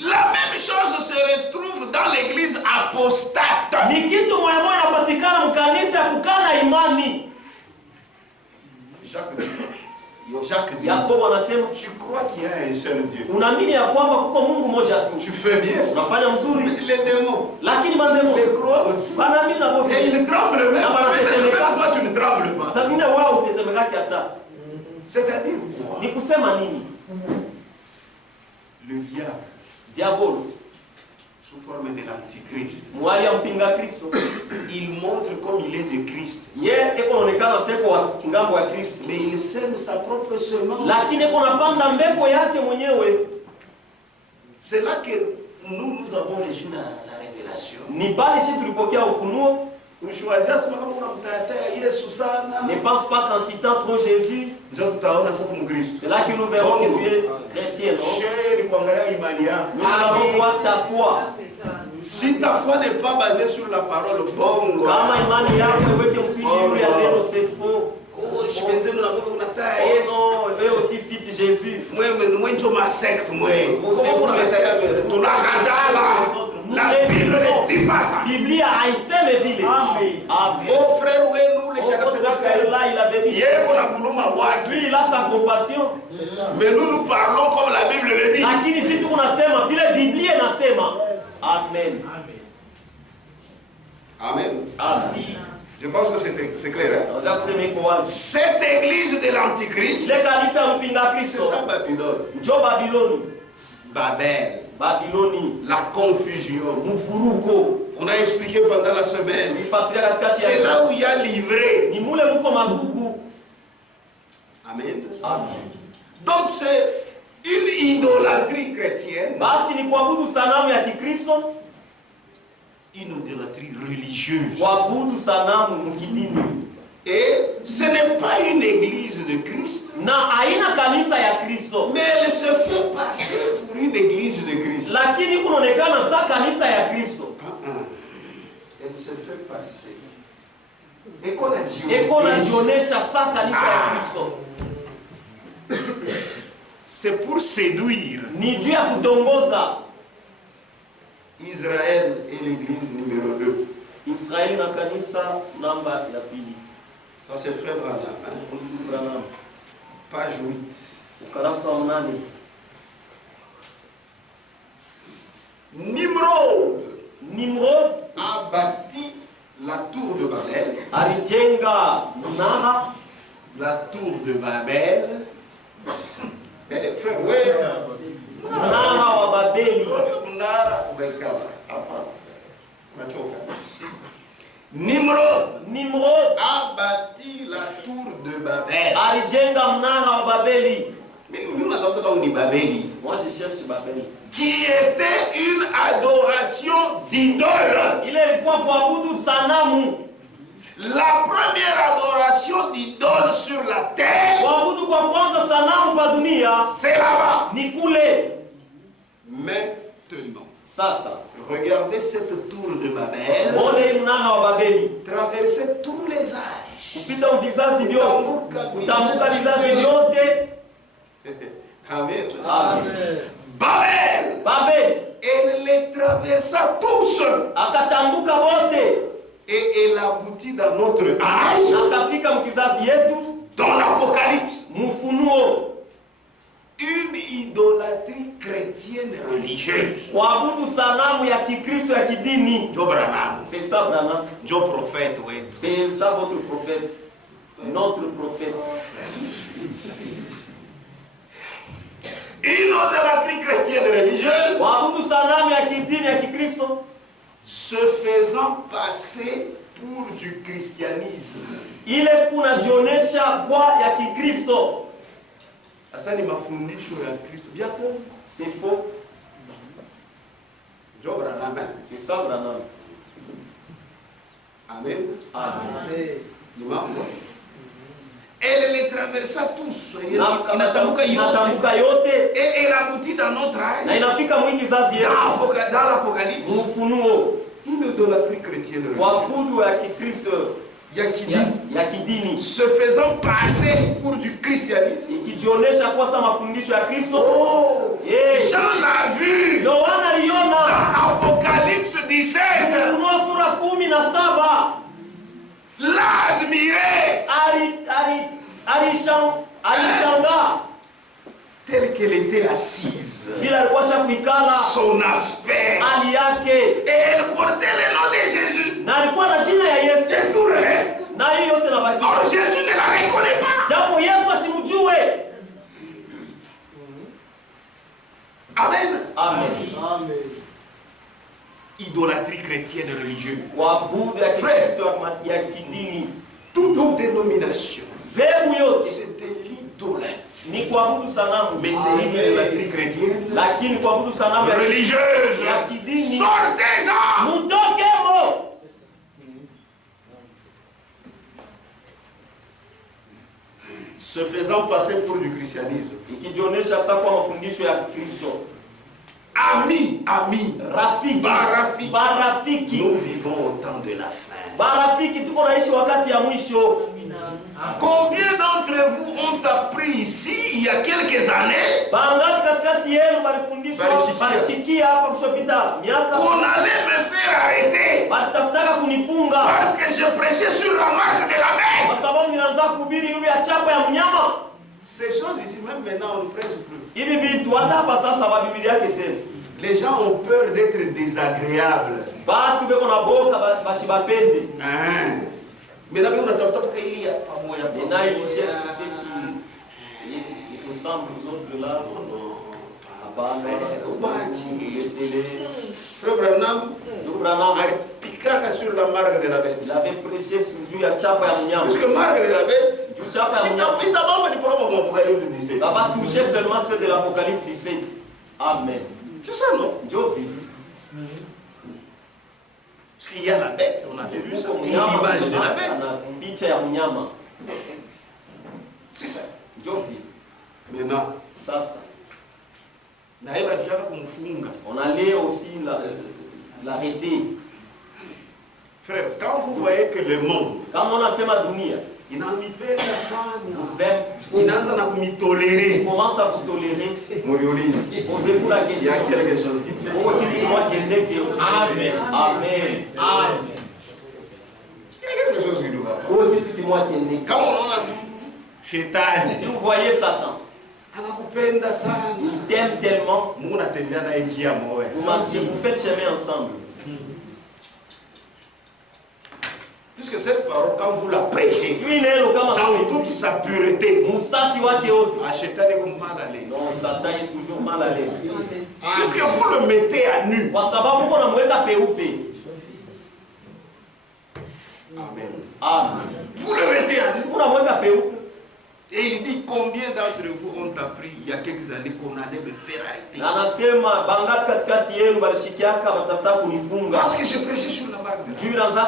La même chose se retrouve dans l'église apostate. Jacques dit, tu crois qu'il y a un seul Dieu. Tu fais bien. Les démons, les croient aussi. Et ils tremblent même. Mais toi, tu ne trembles pas. C'est-à-dire quoi? Le diable, sous forme de l'antichrist, il montre comme il est de Christ. Mais il sème sa propre semence. C'est là que nous avons reçu la révélation. Ne pense pas qu'en citant trop Jésus, c'est là que nous verrons que tu es chrétien. Nous allons voir ta foi. Si ta foi n'est pas basée sur la parole, c'est faux. Eux aussi citent Jésus. La Bible ne dit pas ça. Oh frère, nous les lui, il a sa compassion. Mais nous parlons comme la Bible le dit. Amen. Amen. Amen. Je pense que c'est clair. Hein? Cette église de l'Antichrist, c'est ça Babylone. Babel. La confusion. On a expliqué pendant la semaine. C'est là où il y a livré. Amen. Amen. Donc c'est une idolâtrie chrétienne. Une idolâtrie religieuse. Et ce n'est pas une église de Christ. Mais elle se fait passer pour une église de Christ. Elle se fait passer. Et qu'on c'est pour séduire Israël et l'église numéro 2. Israël na kanisa namba ya pili. Ça c'est frère Branham. Page 8. Ukarasa wa 8. Nimrod a bâti la tour de Babel. Alijenga mnara. La tour de Babel. Frère, ouais. Mnara wa Babeli. Nimrod a bâti la tour de Babel. Alijenga mnara wa Babeli. Mais nous avons dit Babeli. Moi je cherche Babeli. Qui était une adoration d'idole. Il est quoi pour abudu sanamu. La première adoration d'idole sur la terre, c'est là-bas. Maintenant, regardez cette tour de Babel, traverser tous les âges. Amen. Amen. Babel, elle les traversa tous. Et elle aboutit dans notre âge, dans l'Apocalypse, une idolâtrie chrétienne religieuse. C'est ça, Branham. Dieu prophète, oui. C'est ça votre prophète, notre prophète. Une idolâtrie chrétienne religieuse, se faisant passer pour du christianisme. Asani mafundisho ya Kristo. Bien quoi? C'est faux. C'est ça, Branham. Amen. Amen. Elle les traversa tous. Et elle aboutit dans notre âge. Dans l'Apocalypse. Une idolâtrie chrétienne. Se faisant passer pour du christianisme. Oh, Jean l'a vu dans Apocalypse 17. L'admirer telle qu'elle était assise, son aspect, et elle portait le nom de Jésus. Et tout le reste. Or Jésus ne la reconnaît pas. Amen. Amen. Idolâtrie chrétienne religieuse. Frère, toute dénomination, c'était l'idolâtrie. Mais c'est une idolâtrie chrétienne religieuse. Sortez-en. Se faisant passer pour du christianisme. Ami, Barafiki, nous vivons au temps de la fin. Combien d'entre vous ont appris ici il y a quelques années qu'on allait me faire arrêter parce que je prêchais sur la marque de la bête? Ces choses ici, même maintenant, on ne prêche plus. Les gens ont peur d'être désagréables. Maintenant, il cherche ceux qui ressemblent aux autres là. Frère Branham a piqué sur la marque de la bête. Il avait prêché sur Dieu à Tchapa et Mnyama. Parce que marque de la bête, ça va toucher seulement ceux de l'Apocalypse 17. Amen. C'est ça, non? Dieu vit. Parce qu'il y a la bête, on a vu ça. L'image de la bête. C'est ça. Dieu vit. Maintenant, ça. On allait aussi l'arrêter. Frère, quand vous voyez que le monde, il vous aime, il commence à vous tolérer. Posez-vous la question. Il y a quelque chose qui Amen. Amen. Amen. Il y a quelque chose qui nous va. Quand on a tout, si vous voyez Satan, il t'aime tellement, vous faites chemin ensemble. Puisque cette parole, quand vous la prêchez, dans toute sa pureté, Satan est mal à l'aise. Non, Satan est toujours mal à l'aise. Puisque vous le mettez à nu. Amen. Vous le mettez à nu. Et il dit, combien d'entre vous ont appris il y a quelques années qu'on allait me faire arrêter? Parce que je prêchais sur la marque de la bête.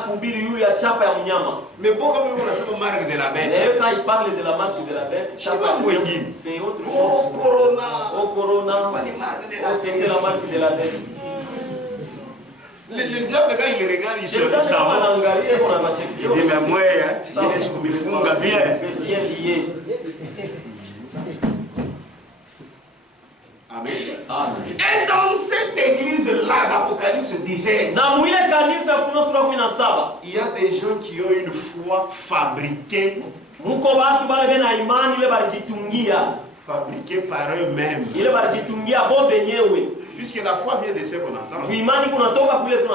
Mais bon, quand même, on a cette marque de la bête. Quand il parle de la marque de la bête, C'est autre chose. oh, Corona. Oh, Corona. Oh, c'était la marque de la bête. Le diable, quand il le regarde, il se dit, mais moi, il est bien. C'est bien lié. Amen. Et dans cette église-là, l'Apocalypse disait, il y a des gens qui ont une foi fabriquée. Fabriquée par eux-mêmes. Puisque la foi vient de ce qu'on entend.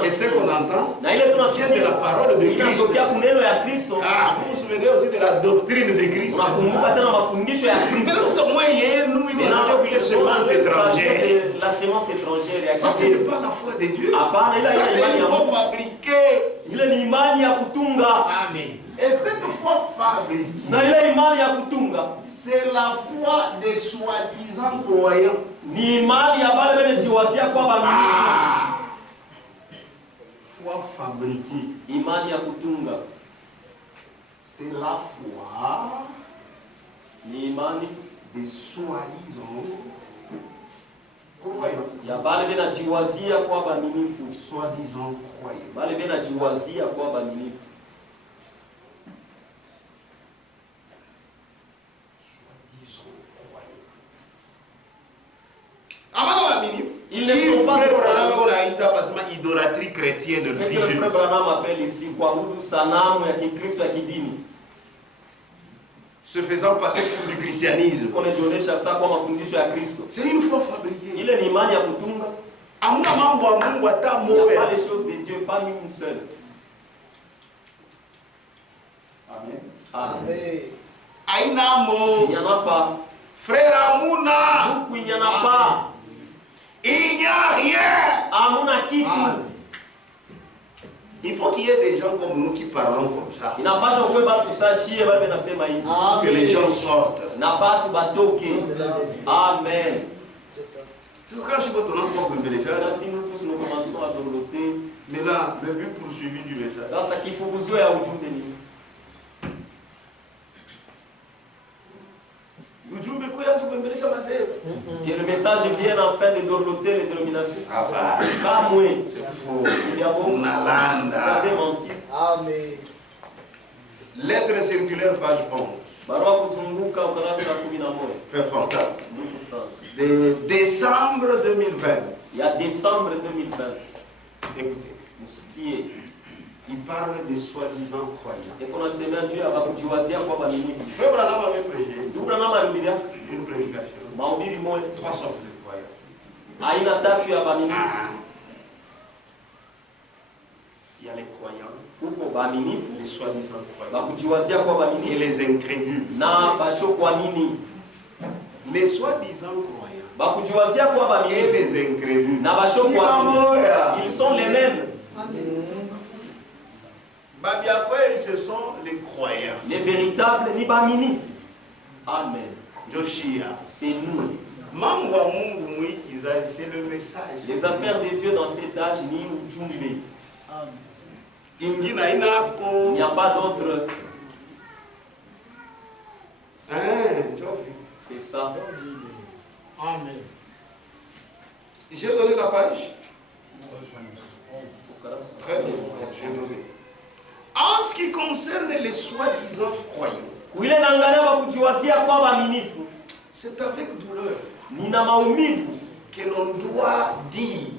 Et ce qu'on entend vient de la parole de Christ. Ah, vous vous souvenez aussi de la doctrine de Christ. Mais nous, il a dit que semence étrangère. Ça, ce n'est pas la foi de Dieu. Ça, c'est une foi fabriquée. Amen. Et cette foi fabriquée, c'est la foi des soi-disant croyants. Foi fabriquée. C'est la foi des soi-disant croyants. Soi-disant croyants. Ils ne sont pas idolâtrie chrétienne. Ce que le frère Branham appelle ici se faisant passer pour du christianisme. C'est une foi fabriquée. Il n'y a pas les choses de Dieu, pas une seule. Amen. Amen. Il n'y en a pas. Frère Amouna, il n'y en a pas. Il n'y a rien. Amuna kitu. Il faut qu'il y ait des gens comme nous qui parlons comme ça. Que les gens sortent. Amen. C'est quand je vois ton enfant comme les gens. Mais là, le but poursuivi du message. Que le message vienne enfin de dorloter les dénominations. C'est faux. Vous avez menti. Amen. Lettre circulaire, page 11. Fait frontal. De décembre 2020. Il y a décembre 2020. Écoutez. Il parle de soi-disant croyants. Frère Branham avait prêché une prédication. 3 sortes de croyants. Il y a les croyants, les soi-disant croyants, et les incrédules. Les soi-disant croyants et les incrédules, ils sont les mêmes. Ce sont les croyants. Les véritables Libaminif. Amen. Joshia. C'est nous. C'est le message. Les affaires de Dieu dans cet âge, ni Ujumbe. Il n'y a pas d'autre. C'est ça. Amen. J'ai donné la page. Très bien. J'ai donné. En ce qui concerne les soi-disant croyants, c'est avec douleur que l'on doit dire.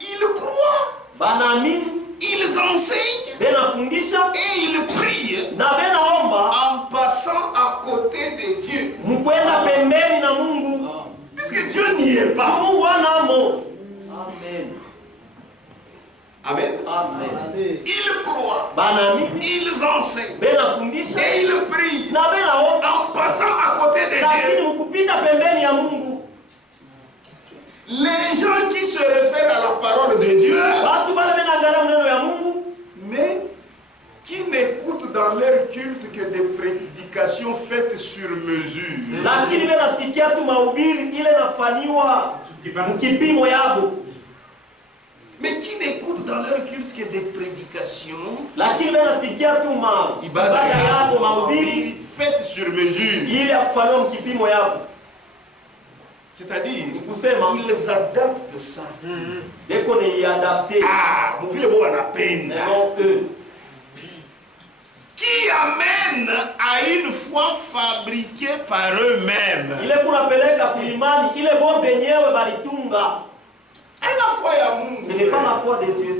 Ils croient, ils enseignent et ils prient en passant à côté de Dieu. Puisque Dieu n'y est pas. Amen. Amen. Amen. Ils croient, ils enseignent et ils prient en passant à côté de Dieu. Les gens qui se réfèrent à la parole de Dieu, mais qui n'écoutent dans leur culte que des prédications faites sur mesure. Lakini wewe nasikia tu mahubiri ile nafanywa mkipimo yabo. Mais qui n'écoute dans leur culte que des prédications lakini wewe nasikia tu ibada yabo mahubiri faites sur mesure. Ile ya kufanywa mkipimo yabo. C'est-à-dire, ils adaptent ça. Dès qu'on est adapté. Ah, vous voulez voir la peine. Qui amène à une foi fabriquée par eux-mêmes. Il est pour appeler Kafulimani, il est bon benyewe balitunga. Ce n'est pas la foi de Dieu.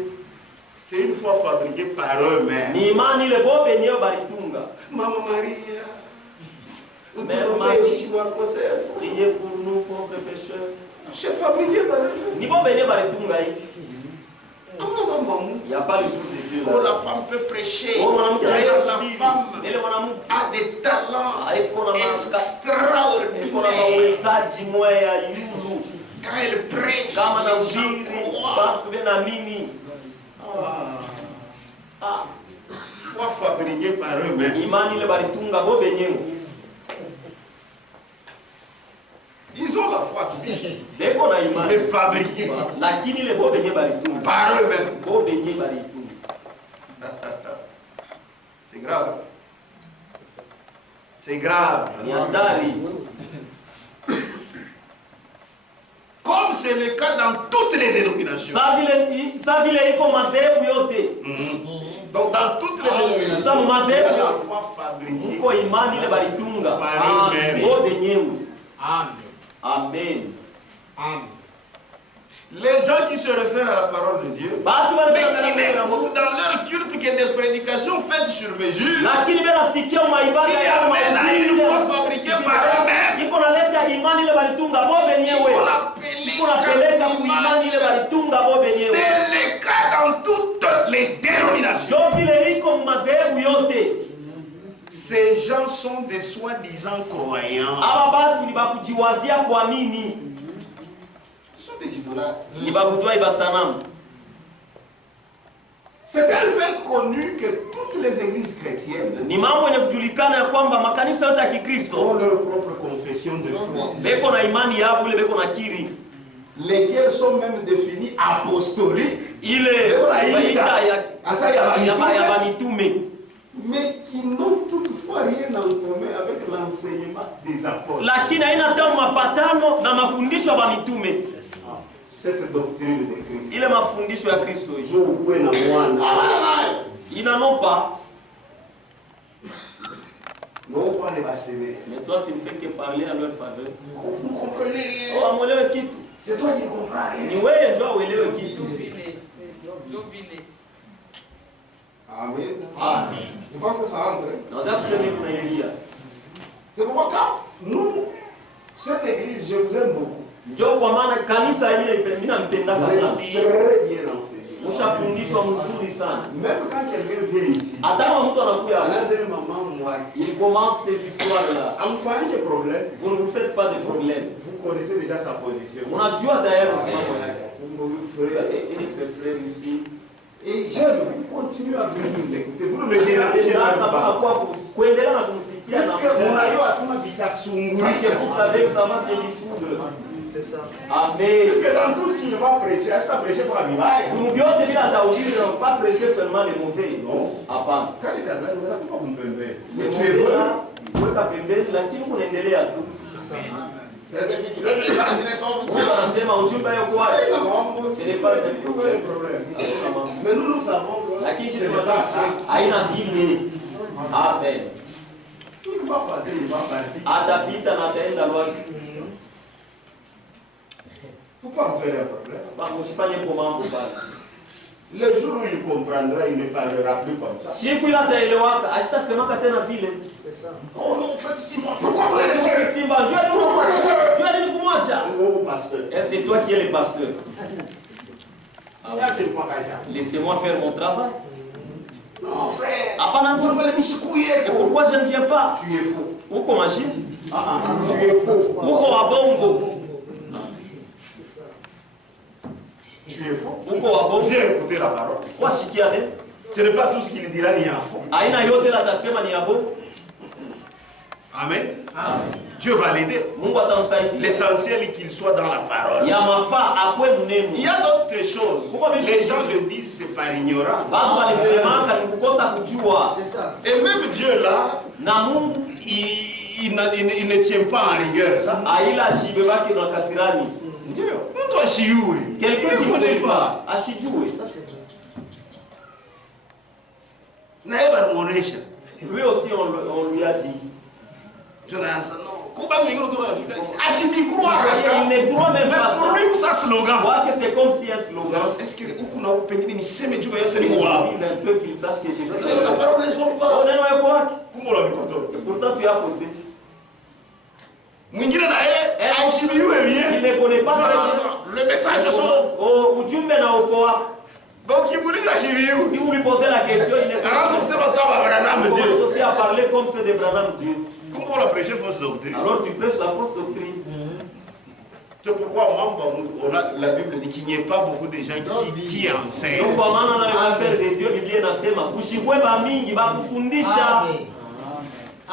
C'est une foi fabriquée par eux-mêmes. Ni imani ile bon benyewe balitunga. Maman Maria. Même priez pour nous pauvres pécheurs. C'est fabriqué par eux. Ni bon benyewe balitunga hii. Il n'y a pas le souci de Dieu là. Oh, la femme peut prêcher. Oh, la femme a des talents extraordinaires. Quand elle prêche, les gens foi fabriquée par eux-mêmes. Ils ont la foi qui est fabriquée par eux-mêmes. C'est grave. C'est grave. Comme c'est le cas dans toutes les dénominations. Donc dans toutes les dénominations, il y a la foi fabriquée par eux-mêmes. Amen. Amen. Les gens qui se réfèrent à la parole de Dieu, mais qui n'écoutent dans leur culte que des prédications faites sur mesure, qui amènent à une foi fabriquée par eux-mêmes, qu'on appelle c'est le cas dans toutes les dénominations. Ces gens sont des soi-disant croyants. Des idolâtres. C'est un fait connu que toutes les églises chrétiennes ont leur propre confession de foi, lesquelles sont même définies apostoliques, mais qui n'ont toutefois rien en commun avec l'enseignement des apôtres. Cette doctrine de Christ. Il est mafundisho ya Kristo. Ils n'en ont pas. Non pas les blasphèmes. Mais toi tu ne fais que parler à leur faveur. Vous ne comprenez rien. Oh, amwelewe kitu. C'est toi qui ne comprends rien. Ni wewe ndio uelewe kitu. Amen. Amen. Je pense que ça entre. C'est pourquoi nous, cette église, je vous aime beaucoup. Ndio kwa maana kanisa hili mimi nampendaka sana. Mshafundishwa mzuri sana. Même quand quelqu'un vient ici. Hata kama mtu anakuya. Anaanza maman moi. Il commence ces histoires là. Enfin des problèmes. Vous ne vous faites pas de problème. Vous connaissez déjà sa position. On a Dieu d'ailleurs msimamo yake. Et ses frères ici. Et je vous continue à venir l'écouter. Vous ne le dérangez pas. Parce que mon aïe a son habitation. Parce que vous savez que ça va se dissoudre. C'est ça. Amen. Parce que dans tout ce qu'il va prêcher, est-ce qu'il va prêcher pour la Bible? Tu ne pas prêcher seulement les mauvais. Non. Quand les cadres, nous n'avons pas vous pember. Mais tu es vrai. Tu es pember, lakini unaendelea tu. C'est ça. Ce n'est pas un problème. Mais nous savons que ce n'est pas ça. Amen. Il va passer, il va partir. Atapita na ataenda wapi? Il ne faut pas en faire un problème. Le jour où il comprendra, il ne parlera plus comme ça. C'est ça. Oh non, faites ici, pourquoi vous allez laisser? Tu as dit pour moi, pasteur. C'est toi qui es le pasteur. Laissez-moi faire mon travail. Non, frère. C'est pourquoi je ne viens pas. Tu es faux. Où qu'on machine? Tu es faux. Où qu'on a bongo? Tu es faux. Où qu'on a bongo? J'ai écouté la parole. Quoi, si tu as dit? Ce n'est pas tout ce qu'il dira ni à fond. Aina yote la tasema ni yabo. Amen. Amen. Dieu va l'aider. Mungu atamsaidia. L'essentiel est qu'il soit dans la parole. Ya mafaa akwe muneno. Il y a d'autres choses. Les gens le disent, c'est par ignorance. Batu walisemanga ni kukosa kujua. C'est ça. Et même Dieu là, Na Mungu il ne tient pas en rigueur ça. aila shibebaki na kasirani. Dieu, on doit jouer. Quelqu'un qui ne connaît pas, ashijue. Ça, c'est vrai. Naïba Monesha. Lui aussi, on lui a dit. Jonathan, non. Kuba Mingro doit faire. Achibi croire. Il ne croit même Mais pas pour lui, ça. ça slogan. Il voit que c'est comme si un slogan. Est-ce que Ukuna Pengini ni seme Dieu ya Il seni wa? disent un peu qu'il sache que j'ai fait. La parole ne sort pas. On est dans le quoi? Kumbo la bikoto. Et pourtant, tu as fauté. Mwingine na yeye achibi yue Il bien. ne connaît pas Le message sort. Oh, ujumbe na okoa. Donc il vous dit achibi yue. Si vous lui posez la question, il ne Alors comme c'est pas ça va Branham Il Dieu. commence aussi à parler comme ceux de Branham Dieu. Comment on la prêcher fausse doctrine? Alors tu prêches la fausse doctrine. C'est pourquoi on a, la Bible dit qu'il n'y ait pas beaucoup de gens qui enseignent. Donc kwa maana na affaire de Dieu, Biblia inasema kushikwe ba mingi ba kufundisha. Amen.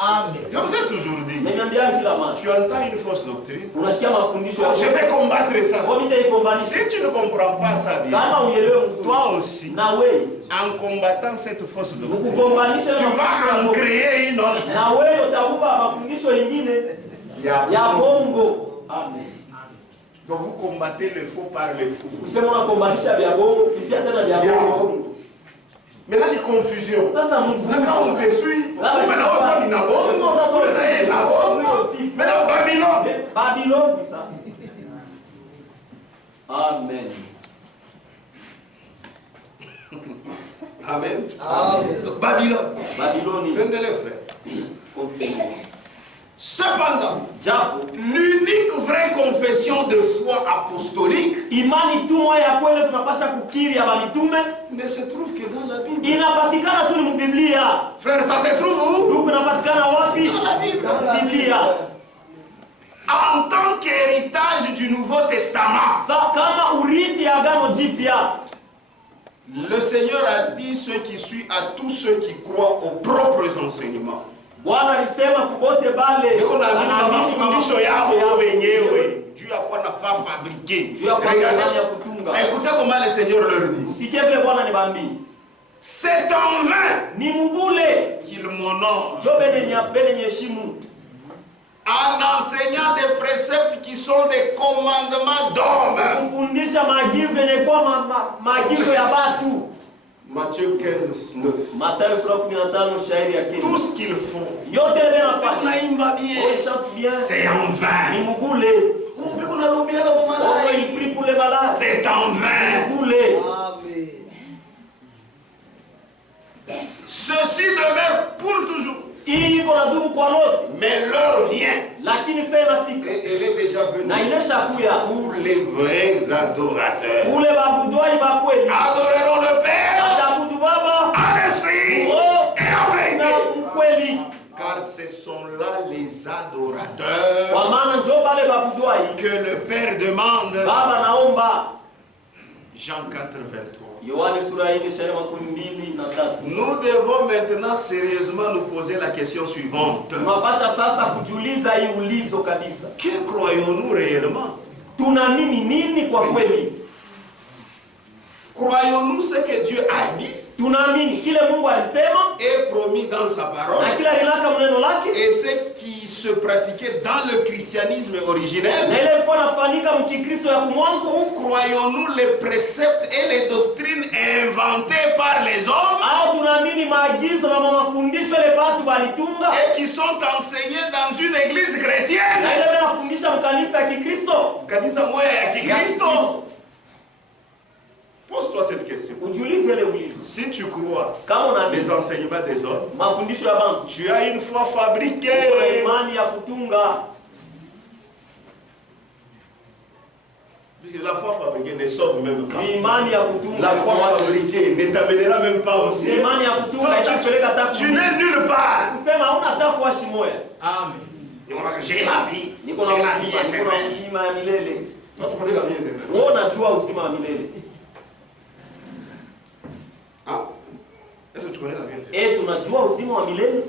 Amen. Je vous ai toujours dit, Nimeambia kila mara. tu entends une fausse doctrine, Unasikia mafundisho ya je vais combattre ça. Si Si tu ne comprends pas ça bien, kama uelewe mzuri, toi aussi, na wewe en combattant cette fausse doctrine, ukugombanisha tu vas en créer une autre. na wewe utaumba mafundisho mengine ya bongo. Amen. Donc vous combattez le faux par le faux. Usema unagombanisha vya bongo, pitia tena vya bongo. Mais là, il y a confusion. Sasa Là, quand on mvumo. te suit, on va là, on a bon, mais là, Babylone. Babylone, ça. Amen. Amen. Amen. Donc, Babylone. Babylone. Tenez-le, frère. Continue. Cependant, Japo. l'unique vraie confession de foi apostolique Imani tumwa ya kweli tunapasha kukiri ya mitume ne se trouve que dans la Bible. inapatikana tu ni Biblia. Frère, ça se trouve où? Ndugu, inapatikana wapi? Dans la Bible. Biblia. En tant qu'héritage du Nouveau Testament, Kama urithi ya agano jipya. le Seigneur a dit ce qui suit à tous ceux qui croient aux propres enseignements. Bwana alisema kubote bale. Ndio na mafundisho yao wenyewe. Dieu a quoi nafaa fabriquer. Regardez, écoutez comment le Seigneur leur dit. Usikie vile Bwana nibambi. C'est en vain Ni mubule. qu'il m'honore. Jo bene nyeshimu. En enseignant des préceptes qui sont des commandements d'hommes. Kufundisha maagizo yenye kwa maagizo ya batu. Matthieu 15, 9. Mathayo sura 15 shairi ya Kenya. Tout ce qu'ils font, Yote ile wanafanya. unaimba bien, Oh, chante bien. c'est en Ni vain. mubule. Oh, il prie pour les malades. C'est en vain. Mubule. Amen. Ceci demeure pour toujours. Hii iko na dumu kwa lote. Mais l'heure vient, Lakini sasa inafika. et elle est déjà venue, Na ineshakuya. où les vrais adorateurs Ule babudwai ba kweli. adoreront le Père Atabudu Baba. en esprit Oh, et en vérité. na mkweli. Car ce sont là les adorateurs Kwa maana njoo bale babudwai. que le Père demande. Baba naomba. Jean 4, 23. Yohane sura hii shairi 2:3. Nous devons maintenant sérieusement nous poser la question suivante. Tunapasha sasa kujiuliza hii ulizo kabisa. Que croyons-nous réellement? Tunaamini nini kwa kweli? Croyons-nous ce que Dieu a dit Tunaamini kile Mungu alisema et promis dans sa parole na kila linaka mneno lake et ce qui se pratiquait dans le christianisme originel? na ile ilikuwa nafanyika mkikristo ya kumwanzo? Ou croyons-nous les préceptes et les doctrines inventées par les hommes Au tunaamini maagizo na mafundisho ile batu balitunga et qui sont enseignés dans une église chrétienne? na ile wanafundisha mkanisa ya Kikristo? Kanisa moya ya Kikristo? Pose-toi cette question. Ujiulize ile ulizo. Si tu crois Kama unaamini les enseignements des hommes, mafundisho ya bantu, tu as une foi kuna fabriquée. imani ya kutunga. Puisque la foi fabriquée ne sauve même pas. Ni imani ya kutunga. La foi fabriquée ne t'amènera même pas au Ni ciel. imani ya kutunga itakupeleka hata Tu n'es nulle part. kusema hauna tafu shimoya. Amen. J'ai la vie. Niko na J'ai la uzima, vie niko na éternelle. uzima ya milele. Toi, tu connais la vie éternelle. Wewe unajua uzima wa milele. Hein? tu connais la vie éternelle. Et tunajua uzima wa milele.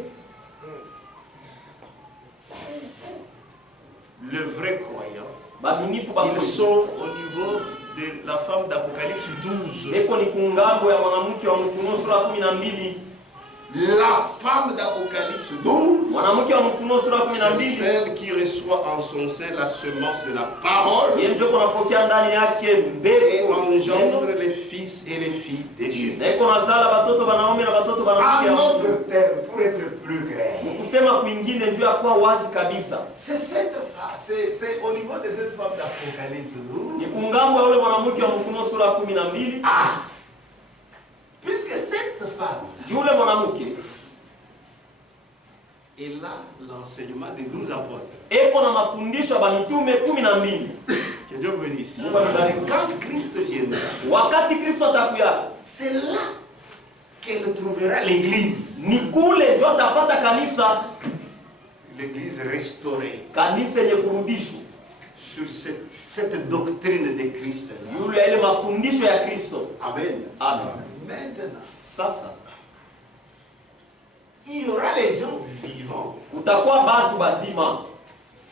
Le vrai croyant, Babinifu ils sont au niveau de la femme d'Apocalypse 12. Eko ni kungambo ya mwanamke wa Ufunuo sura 12. La femme d'Apocalypse 12, Mwanamke wa Ufunuo sura 12 c'est celle qui reçoit en son sein la semence de la parole yeye ndio kunapokea ndani yake et mbegu engendre les fils et les filles de Dieu. na iko na sala watoto wanaume na watoto En wanawake. autre terme, pour être plus clair, Kusema kwingine ndio ya kuwa wazi kabisa. c'est cette femme, c'est au niveau de cette femme d'Apocalypse 12. Ni kungambo ya ule mwanamke wa Ufunuo sura 12. Ah, puisque cette femme, Yule mwanamke et là, l'enseignement des 12 apôtres. eko na mafundisho ya mitume 12. Que Dieu vous bénisse. Mungu amebariki. Quand Christ viendra, Wakati Kristo atakuya, c'est là qu'elle trouvera l'église. ni kule ndio atapata kanisa, L'église restaurée kanisa yenye kurudishwa sur cette doctrine de Christ. yule ile mafundisho ya Kristo. Amen. Amen. Maintenant, Sasa il y aura les gens vivants utakuwa batu bazima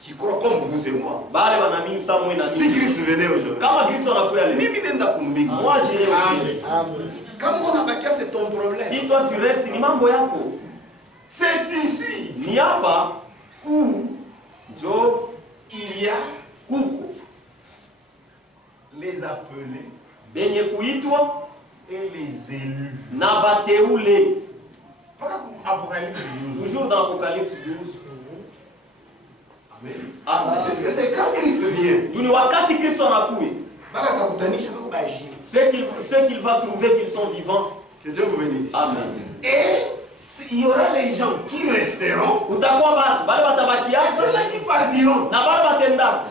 qui croient comme vous et moi. bale wanaamini samwe na Si mimi. Christ venait aujourd'hui, Kama Kristo anakuya leo, mimi nenda kumbingu. moi j'irai aussi. Kama unabakia, c'est ton problème. Si toi tu restes, ni mambo yako. C'est ici Ni hapa où njo il y a kuko les appelés benye kuitwa et les élus. na bateule. Apocalypse 12. Toujours dans Apocalypse 12. Amen. Amen. Parce que c'est quand Christ vient, Tu ni wakati Kristo anakuya, ceux qu'il va trouver qu'ils sont vivants. que Dieu vous bénisse. Amen. Et il y aura les gens qui resteront Kutakuwa batu bale et batabakia ceux-là qui partiront. na bale batenda.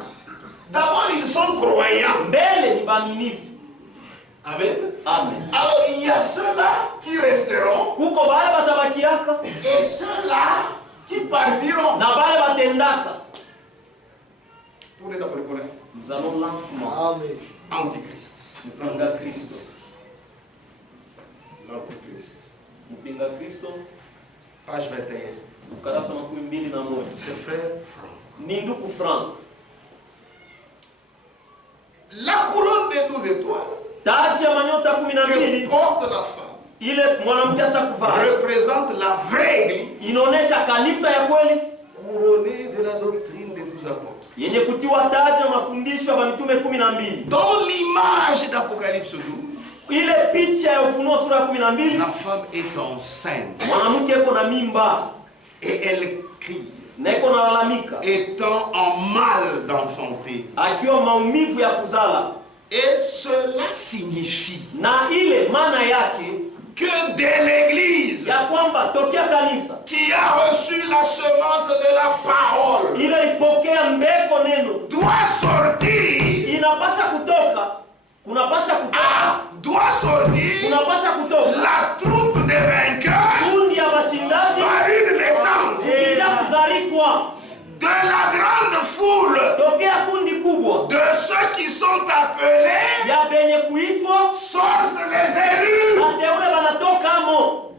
D'abord, ils sont croyants. Mbele ni baaminifu. Amen. Amen. Alors, il y a ceux-là qui resteront Kuko bale batabakiaka et ceux-là qui partiront. na bale batendaka. Pour les apôtres, Nous allons lentement. Antichrist. Mpinga Kristo. L'Antichrist. Mpinga Kristo. Page 21. Ukarasa 21. C'est frère Franck. Ni ndugu Frank. La couronne des 12 étoiles Taji ya manyota que 12 porte la femme ile mwanamke ashakuvaa représente la vraie église inaonesha kanisa ya kweli couronnée de la doctrine des 12 apôtres, yenye kutiwa taji ya mafundisho ya mitume 12. dont l'image d'Apocalypse 12, Ile picha ya Ufunuo sura 12, la femme est enceinte mwanamke eko na mimba et elle crie, na eko na lalamika étant en mal d'enfanter. akiwa maumivu ya kuzala, Et cela signifie na ile maana yake que de l'église ya kwamba tokea kanisa qui a reçu la semence de la parole ile ipokea mbeko neno doit sortir, inapasha kutoka, kunapasha kutoka, kunapasha kutoka la troupe des vainqueurs kundi ya bashindaji par une naissance kupitia kuzarikwa de la grande foule tokea kundi kubwa de ceux qui sont appelés, ya benye kuitwa sortent les élus. wateule wanatoka mo.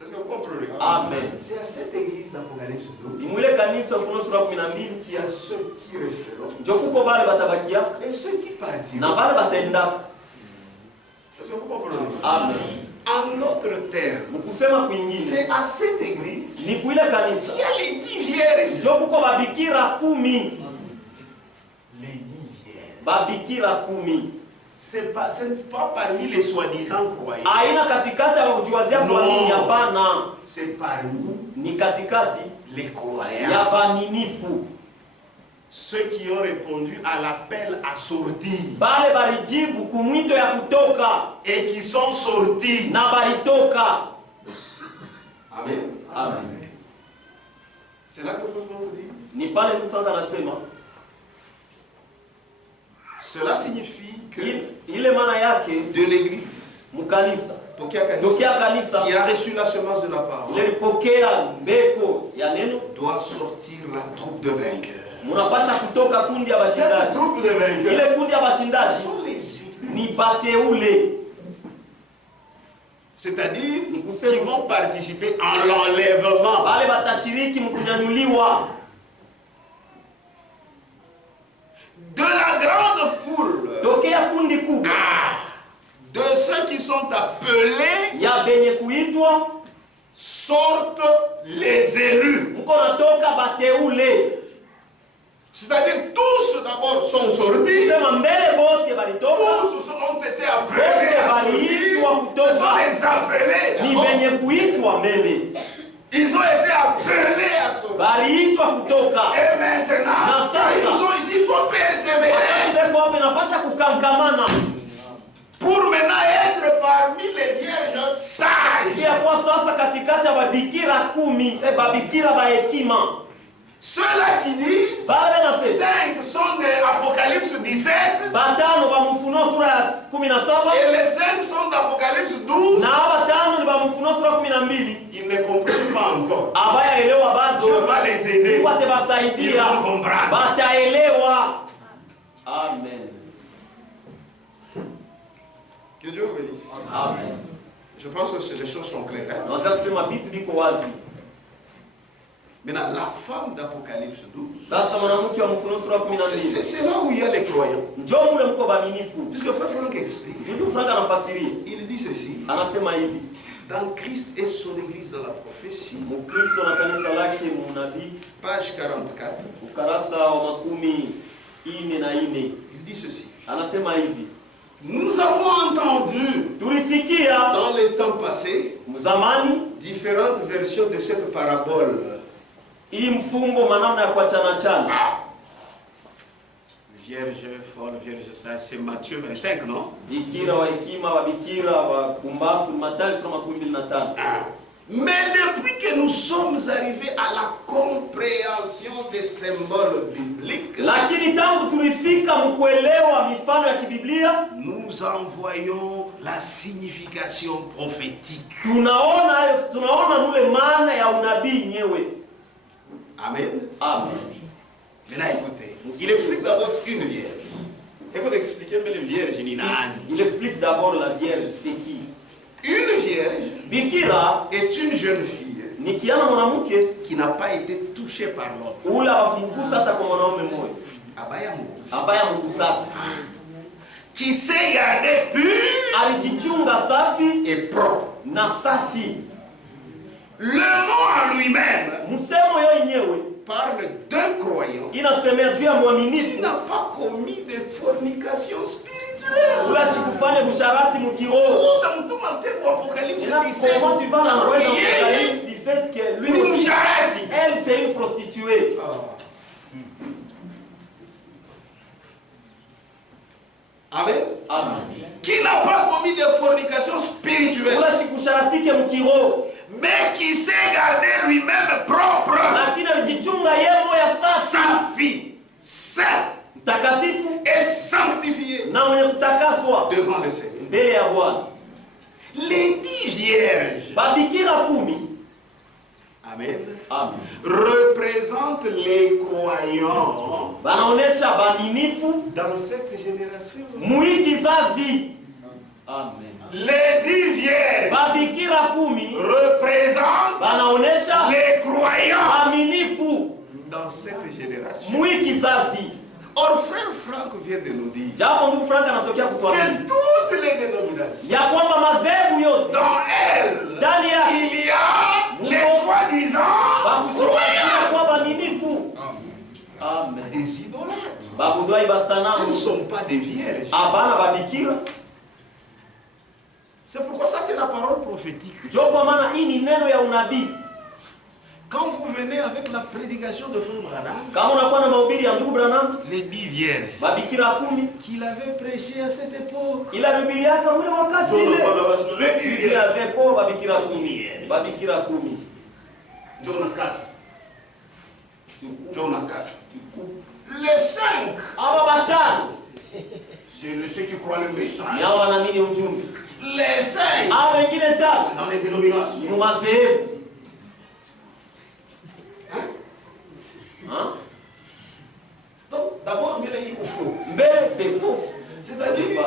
Est-ce que vous comprenez? Amen. C'est à cette église d'Apocalypse 12 Ni mwile kanisa Ufunuo sura 12 qu'il y a ceux qui resteront njo kuko bale batabakia et ceux qui na partiront. bale batendaka. Est-ce que vous comprenez? Amen. En d'autres termes, Mkusema kwingine c'est à cette église ni kuile kanisa qu'il y a les 10 vierges. njo kuko babikira 10, Les 10 vierges. babikira 10. Ce n'est pas parmi les soi-disant croyants. Aina katikati ya kujiwazia kwa nini? Hapana, C'est parmi ni katikati les croyants. ya baaminifu, Ceux qui ont répondu à l'appel à sortir bale balijibu kumwito ya kutoka et qui sont sortis. na balitoka. Amen. Amen. C'est là que François vous dit. Ni pale Mfanga anasema Cela signifie que ile maana yake de l'église mkanisa tokea kanisa qui a reçu la semence de la ile parole lipokea mbeko ya neno, doit sortir la troupe de vainqueurs. munapasha kutoka kundi ya Cette bashindaji. troupe de vainqueurs Ile kundi ya bashindaji sont les élus. ni bateule. C'est-à-dire qu'ils vont participer en l'enlèvement. De la grande foule, de ceux qui sont appelés, sortent les élus. C'est-à-dire tous d'abord sont sortis, tous ont été appelés à sortir, ce sont les appelés d'abord. Ils ont été appelés à sortir. Et maintenant, il faut persévérer pour maintenant être parmi les vierges sages. Ceux-là qui disent 5 sont de Apocalypse 17 et les 5 sont d'Apocalypse 12. Ils ne comprennent pas encore. Je vais les aider. Ils vont comprendre. Amen. Que Dieu vous bénisse. Amen. Je pense que les choses sont claires. Hein? Maintenant, la femme d'Apocalypse 12, c'est là où il y a les croyants. Puisque Frère Franck explique, il dit ceci, dans Christ et son église dans la prophétie, page 44, il dit ceci. Nous avons entendu dans les temps passés différentes versions de cette parabole. Vierge, folle, vierge, ça c'est Matthieu 25, non? Mais depuis que nous sommes arrivés à la compréhension des symboles bibliques, nous envoyons la signification prophétique. Amen. Amen. Maintenant écoutez, il explique d'abord une vierge. Écoutez, expliquez mais les vierges, il explique d'abord la vierge, c'est qui? Une vierge est une jeune fille qui n'a pas été touchée par l'homme. Qui s'est gardée pure et propre. Le mot en lui-même parle d'un croyant qui n'a pas commis de fornication spirituelle. Comment tu vas l'envoyer dans Apocalypse 17 que lui aussi, elle c'est une prostituée. Amen. Amen. Qui n'a pas commis de fornication spirituelle, mais qui s'est gardé lui-même propre, sa vie sainte et sanctifiée devant le Seigneur. Les 10 vierges, amen, représentent les croyants dans cette génération. Amen. Les 10 vierges représentent les croyants dans cette génération. Or, frère Franck vient de nous dire que toutes les dénominations, dans elles, il y a les soi-disant croyants, des idolâtres. Ce ne sont pas des vierges. C'est pourquoi ça c'est la parole prophétique. Quand vous venez avec la prédication de Frère Branham, les 10 vierges qu'il avait prêché à cette époque, les 5, c'est ceux qui croient le message. Les 5 dans les dénominations. Donc, d'abord, il faut. C'est faux. C'est-à-dire,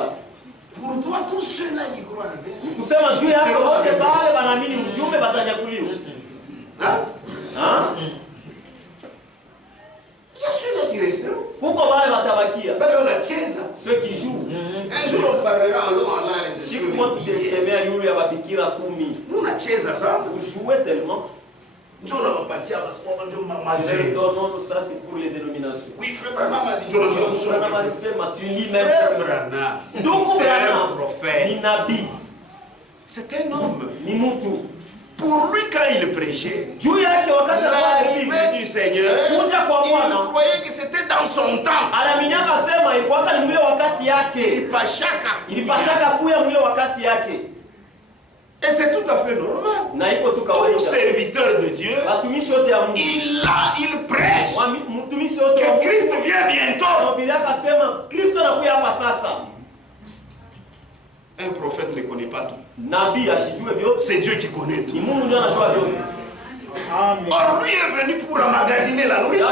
pour toi, tous ceux-là qui croient le Messie. Kusema juu yako wote pale wanaamini ujumbe batanyakuliwa. Hein? Il y a ceux-là qui resteront. Kuko wale watabakia. Ceux qui jouent. Un jour on parlera en long en large de siku moja tutasemea yule ya babikira 10. Nous nacheza ça. Vous jouez tellement. Ndio unapatia basi kwa ndio mama. Non, ça c'est pour les dénominations. Oui, frère Branham a dit que tu lis même frère Branham. C'est un prophète. Ni nabii. C'est un homme. Ni mtu. Pour lui, quand il prêchait, l'arrivée du Seigneur, il croyait que c'était dans son temps. Et c'est tout à fait normal. Tout serviteur de Dieu, il prêche que Christ vient bientôt. Un prophète ne connaît pas tout. C'est Dieu qui connaît tout. Or, lui est venu pour emmagasiner la nourriture.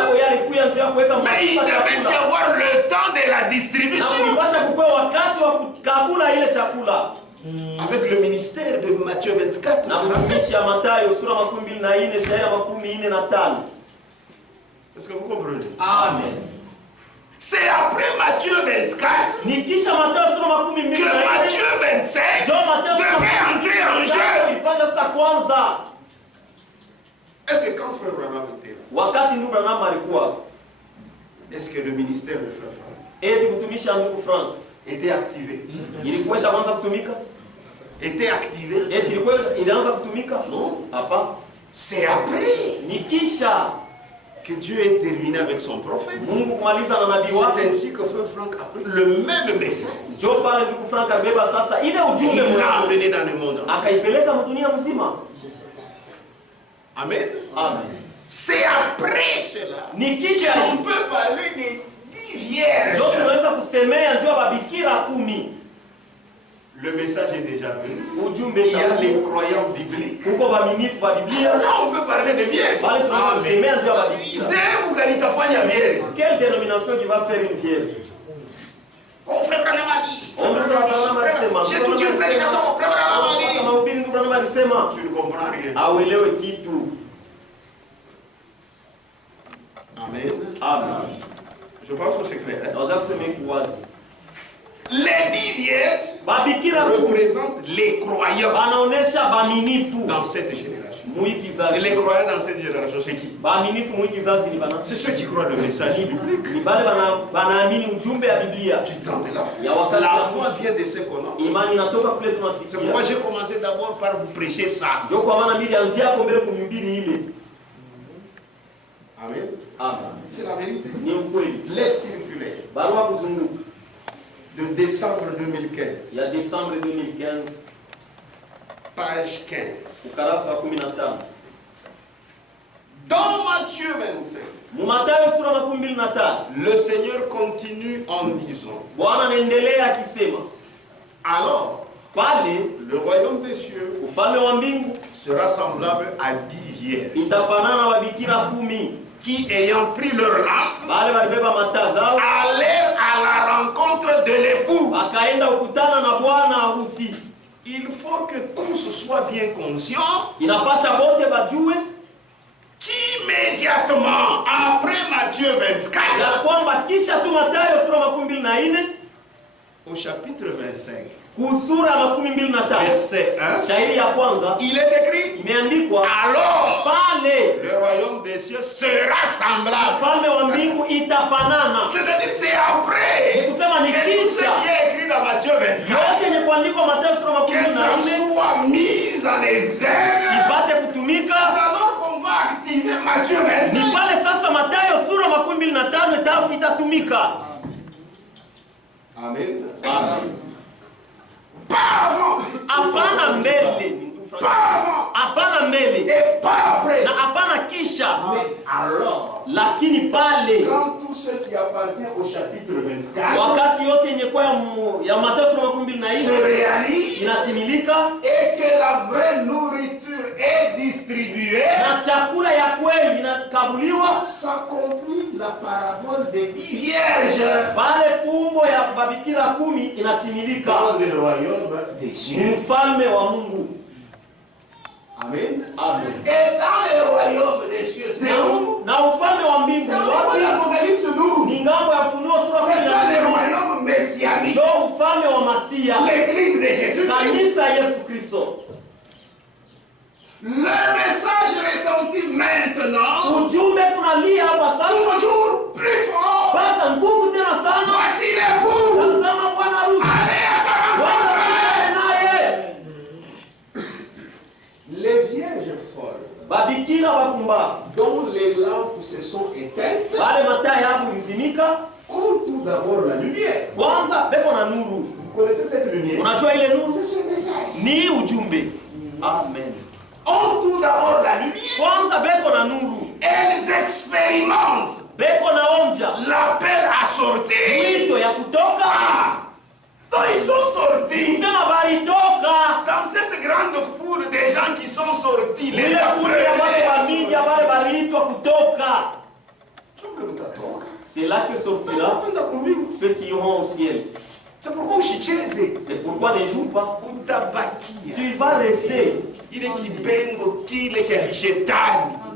Mais il devait y avoir le temps de la distribution. Avec le ministère de Matthieu 24. Est-ce que vous comprenez? Amen. C'est après Matthieu 24 que Matthieu 25 devait entrer en jeu. Est-ce que quand frère Branham était là, est-ce que le ministère de frère Franck était activé? Était activé? Non. C'est après que Dieu est terminé avec son prophète. C'est ainsi que frère Franck a pris le même message. Il l'a amené dans le monde. Amen. C'est après cela qu'on peut parler des 10 vierges. Le message est déjà venu. Il y a les croyants bibliques. Là, on peut parler de vierges. Quelle dénomination qui va faire une vierge? On fait pas la magie. J'ai toute une prédication, on fait pas la magie. Tu ne comprends rien. Amen. Je pense que c'est clair. Les 10 vierges représentent les croyants dans cette génération. Et les croyants dans cette génération, c'est qui? C'est ceux qui croient le message biblique. Tu tentes là. La foi vient de ce qu'on a. C'est pourquoi j'ai commencé d'abord par vous prêcher ça. Amen. C'est la vérité. Lettre circulaire de décembre 2015. Il y a décembre 2015. Page 15. Dans Matthieu 25. Le Seigneur continue en disant. Alors, le royaume des cieux sera semblable à 10 vierges qui, ayant pris leur lampe, allèrent à la rencontre de l'époux. Il faut que tous soient bien conscients qu'immédiatement après Matthieu 24, au chapitre 25, verset 1, il est écrit, alors le royaume des cieux sera semblable. C'est-à-dire c'est après que tout ce qui est écrit dans Matthieu 24, que ça soit mis en exergue. C'est alors qu'on va activer Matthieu 25. Amen. Pas avant. Hapana mbele et pas après. Na hapana kisha. Mais alors, lakini pale, quand tout ce qui appartient au chapitre 24, wakati yote yenye kwa ya Mathayo 24 se réalise inatimilika, et que la vraie nourriture est distribué, s'accomplit la parabole des 10 vierges dans le royaume des cieux. Amen. Amen. Et dans le royaume des cieux, c'est où? C'est l'Apocalypse 12. C'est ça le royaume messianique. L'église de Jésus-Christ. Le message retentit maintenant, toujours plus fort. Voici l'époux. Allez à sa rencontre. Les vierges folles, dont les lampes se sont éteintes, ont tout d'abord la lumière. Vous connaissez cette lumière? C'est ce message. Amen. Ont tout d'abord la lumière. Elles expérimentent l'appel à sortir. Donc ils sont sortis dans cette grande foule des gens qui sont sortis. Les c'est là que sortira ceux qui iront au ciel. C'est pourquoi c'est pourquoi ne joue pas. Tu vas rester.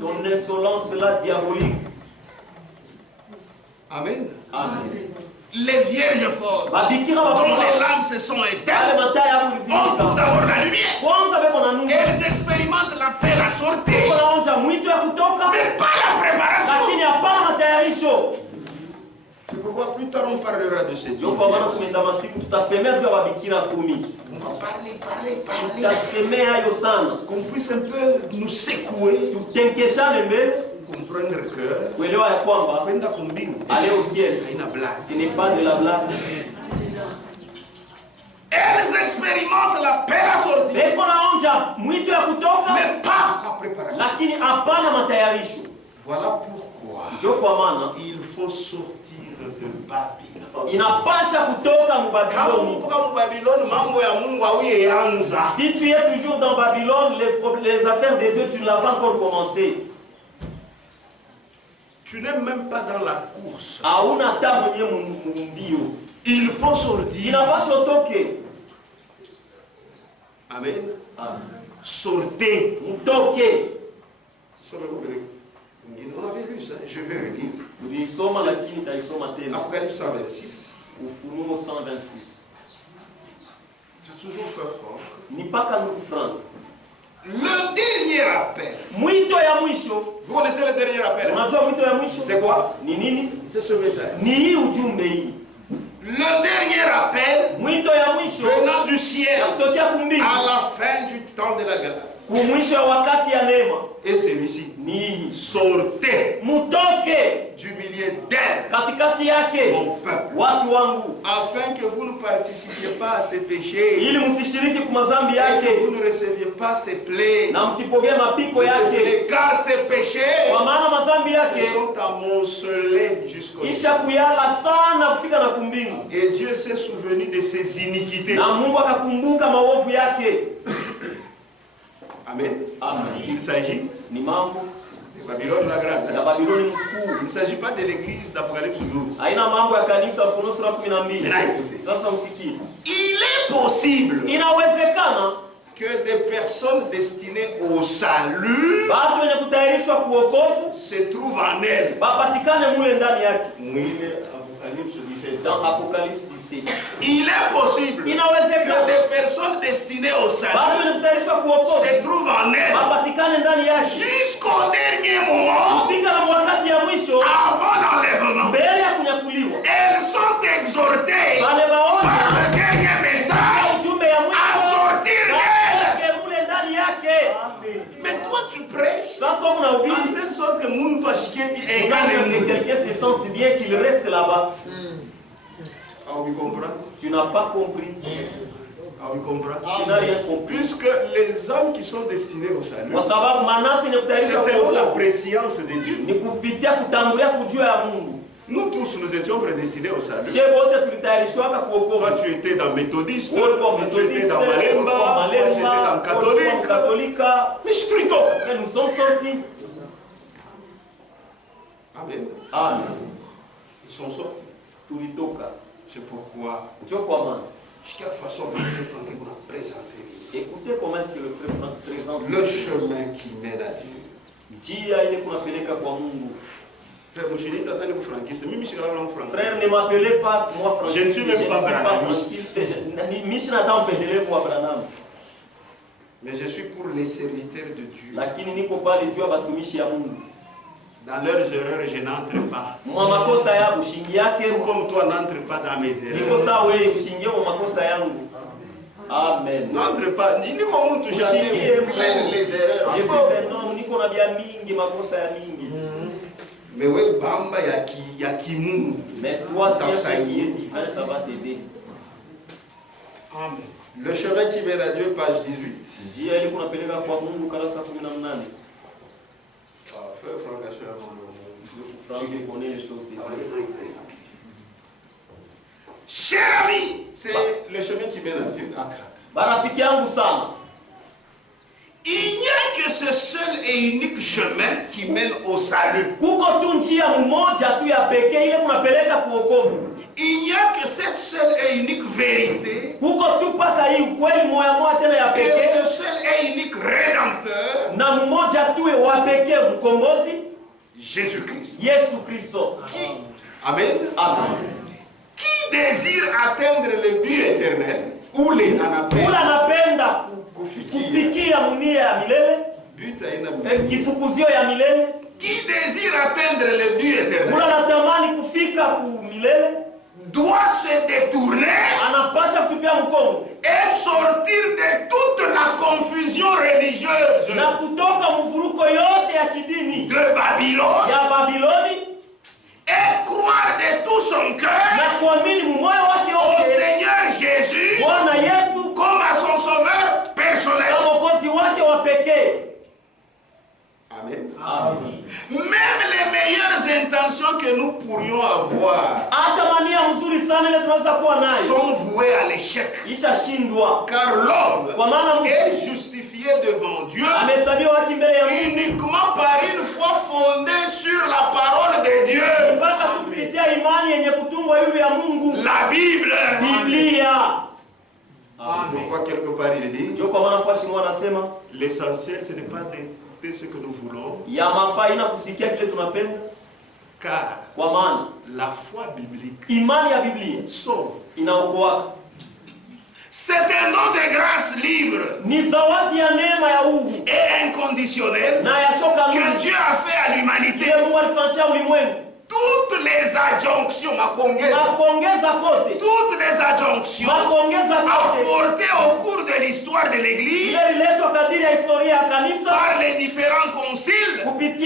Ton insolence là diabolique. Amen. Amen. Les vierges folles dont les lampes se sont éteintes ont tout d'abord la lumière. Elles expérimentent l'appel à sortir, mais pas la préparation. C'est pourquoi plus tard on parlera de cette vie. On va parler. Qu'on puisse un peu nous secouer. Comprendre que aller au ciel, ce n'est pas de la blague. Elles expérimentent l'appel à sortir, mais pas la préparation. Voilà pourquoi il faut sortir de Babylone. Si tu es toujours dans Babylone, les affaires de Dieu, tu ne l'as pas encore commencé. Tu n'es même pas dans la course. Il faut sortir. Amen. Amen. Sortez. On avait lu ça, je vais relire. Apocalypse 126. C'est toujours très fort. Le dernier appel. Vous connaissez le dernier appel? C'est quoi? C'est ce message. Le dernier appel venant du ciel à la fin du temps de la grâce. Et celui-ci, sortez du milieu d'elle, mon peuple, afin que vous ne participiez pas à ses péchés, et que vous ne receviez pas ses plaies, car ses péchés se sont amoncelés jusqu'au ciel. Et Dieu s'est souvenu de ses iniquités. Amen. Il s'agit de Babylone la grande. Il ne s'agit pas de l'église d'Apocalypse 12. Il est possible que des personnes destinées au salut se trouvent en elle. Dans Apocalypse 17. Il est possible que des personnes destinées au salut se trouvent en elle jusqu'au dernier moment avant l'enlèvement. Elles sont exhortées par le dernier message à sortir d'elle. Mais toi tu prêches en telle sorte que quelqu'un se sente bien qu'il reste là-bas. Tu n'as pas compris. Tu n'as rien compris. Puisque les hommes qui sont destinés au salut, c'est selon la préscience de Dieu. Nous tous, nous étions prédestinés au salut. Toi, tu étais dans méthodiste, toi, tu étais dans Malemba, moi, j'étais dans catholique. Mais je suis trop. Mais nous sommes sortis. Amen. Amen. Ils sont sortis. C'est pourquoi, jusqu'à la façon dont le frère Franck a présenté. Écoutez comment est-ce que le frère Franck présente le chemin qui mène à Dieu. Frère, ne m'appelez pas moi Franck. Je ne suis même pas branhamiste. Mais je suis pour les serviteurs de Dieu. Dans leurs erreurs, je n'entre pas. Tout comme toi, n'entre pas dans mes erreurs. Amen. N'entre pas. Dis-nous comment tu jamais plein les erreurs. Je suis un homme, niko na bia mingi, makosa ya mingi. Mais ouais, bamba ya kimu. Mais toi, tiens ce qui est divin, ça va t'aider. Amen. Le chemin qui mène à Dieu, page 18. Njia ile kunapeleka kwa Mungu kalasa 18. Frère Franck, Franck connaît les choses de Dieu. Cher ami, c'est le chemin qui mène à Dieu. Barafiki yangu sana. Il n'y a que ce seul et unique chemin qui mène au salut. Kuko tu njia mmoja tu ya pekee ile kunapeleka kwa wokovu. Il n'y a que cette seule et unique vérité. Kuko tu paka hii ukweli moya moja tena ya pekee. Que ce seul et unique rédempteur. Na mmoja tu wa pekee mkombozi. Jésus-Christ. Yesu Kristo. Qui? Amen. Amen. Qui désire atteindre le but éternel ou les anapenda kufikia munia ya milele, kifukuzio ya milele. Qui désire atteindre le but éternel anatamani kufika ku milele doit se détourner anapasha kutupia mkongo et sortir de toute la confusion religieuse na kutoka mvuruko yote ya kidini de Babylone ya Babiloni et croire de tout son cœur au Seigneur Jésus comme à son sauveur personnel. Amen. Amen. Même les meilleures intentions que nous pourrions avoir sont vouées à l'échec. Car l'homme est justifié devant Dieu uniquement par une foi fondée sur la parole de Dieu. La Bible. Pourquoi quelque part il dit l'essentiel ce n'est pas de ce que nous voulons. Car la foi biblique sauve. C'est un don de grâce libre et inconditionnel que Dieu a fait à l'humanité. Toutes les adjonctions, toutes les adjonctions apportées au cours de l'histoire de l'Église par les différents conciles qui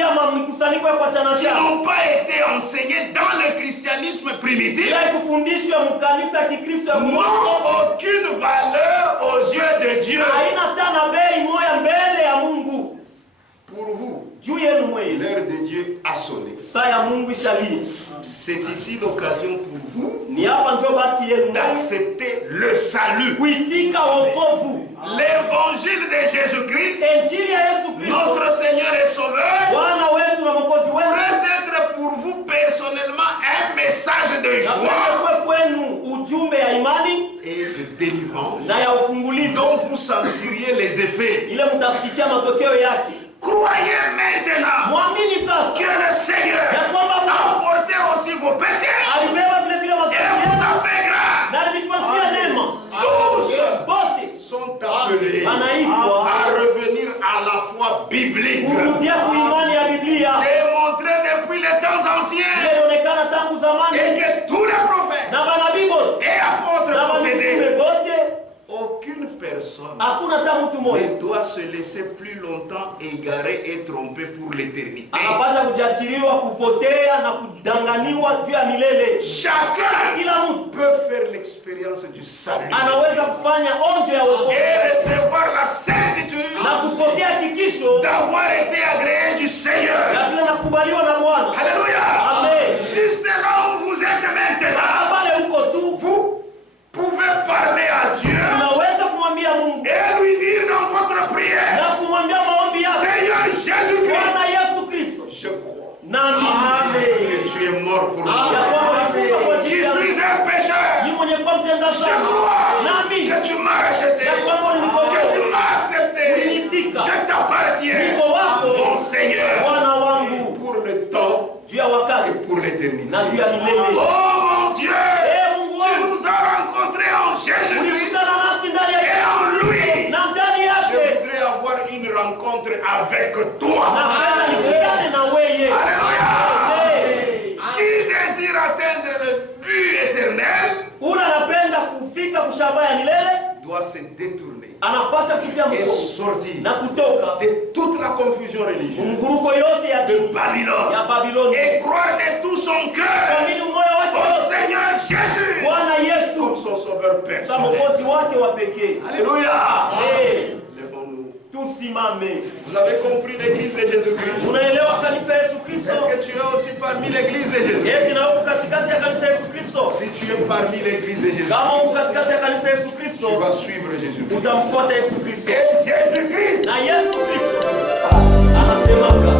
n'ont pas été enseignés dans le christianisme primitif n'ont aucune valeur aux yeux de Dieu. Pour vous, l'heure de Dieu a sonné. C'est ici l'occasion pour vous d'accepter le salut. L'évangile de Jésus-Christ, notre Seigneur et Sauveur, pourrait être pour vous personnellement un message de joie et de délivrance dont vous sentiriez les effets. Croyez maintenant que le Seigneur a porté aussi vos péchés et vous a fait grâce. Tous sont appelés à revenir à la foi biblique démontrée depuis les temps anciens et que tous les prophètes et apôtres possédaient. Aucune personne ne doit se laisser plus longtemps égarer et tromper pour l'éternité. Chacun peut faire l'expérience du salut et recevoir la certitude d'avoir été agréé du Seigneur. Alléluia. Juste là ya milele. Oh mon Dieu, Mungu tu wangu, nous as rencontrés en Jésus-Christ ulikutana nasi ndani ya et en lui. na ndani Je yake. voudrais avoir une rencontre avec toi. Napenda nikutane na wewe. Alléluia. Amen. Qui désire atteindre le but éternel Ule anapenda kufika kushamba ya milele doit se détourner anapasha kupiga et mkono sortir na kutoka de toute la confusion religieuse mvuruko yote ya de Babylone ya Babiloni, et croire de tout son cœur kuamini moyo wake au wote Seigneur Jésus Bwana comme Yesu son sauveur kama personnel. mwokozi wake wa pekee. Alléluia. Eh, Lèvons-nous. tusimame. Vous avez compris l'église de Jésus-Christ? Unaelewa kanisa ya Yesu Kristo? Est-ce que tu es aussi parmi l'église de Jésus? Eti na uko katikati ya kanisa ya Yesu Kristo? Si tu es parmi l'église de Jésus, Kama uko katikati ya kanisa ya Yesu Kristo, tu vas suivre Jésus. utamfuata Yesu Kristo. Et Jésus-Christ Na Yesu Kristo anasemaka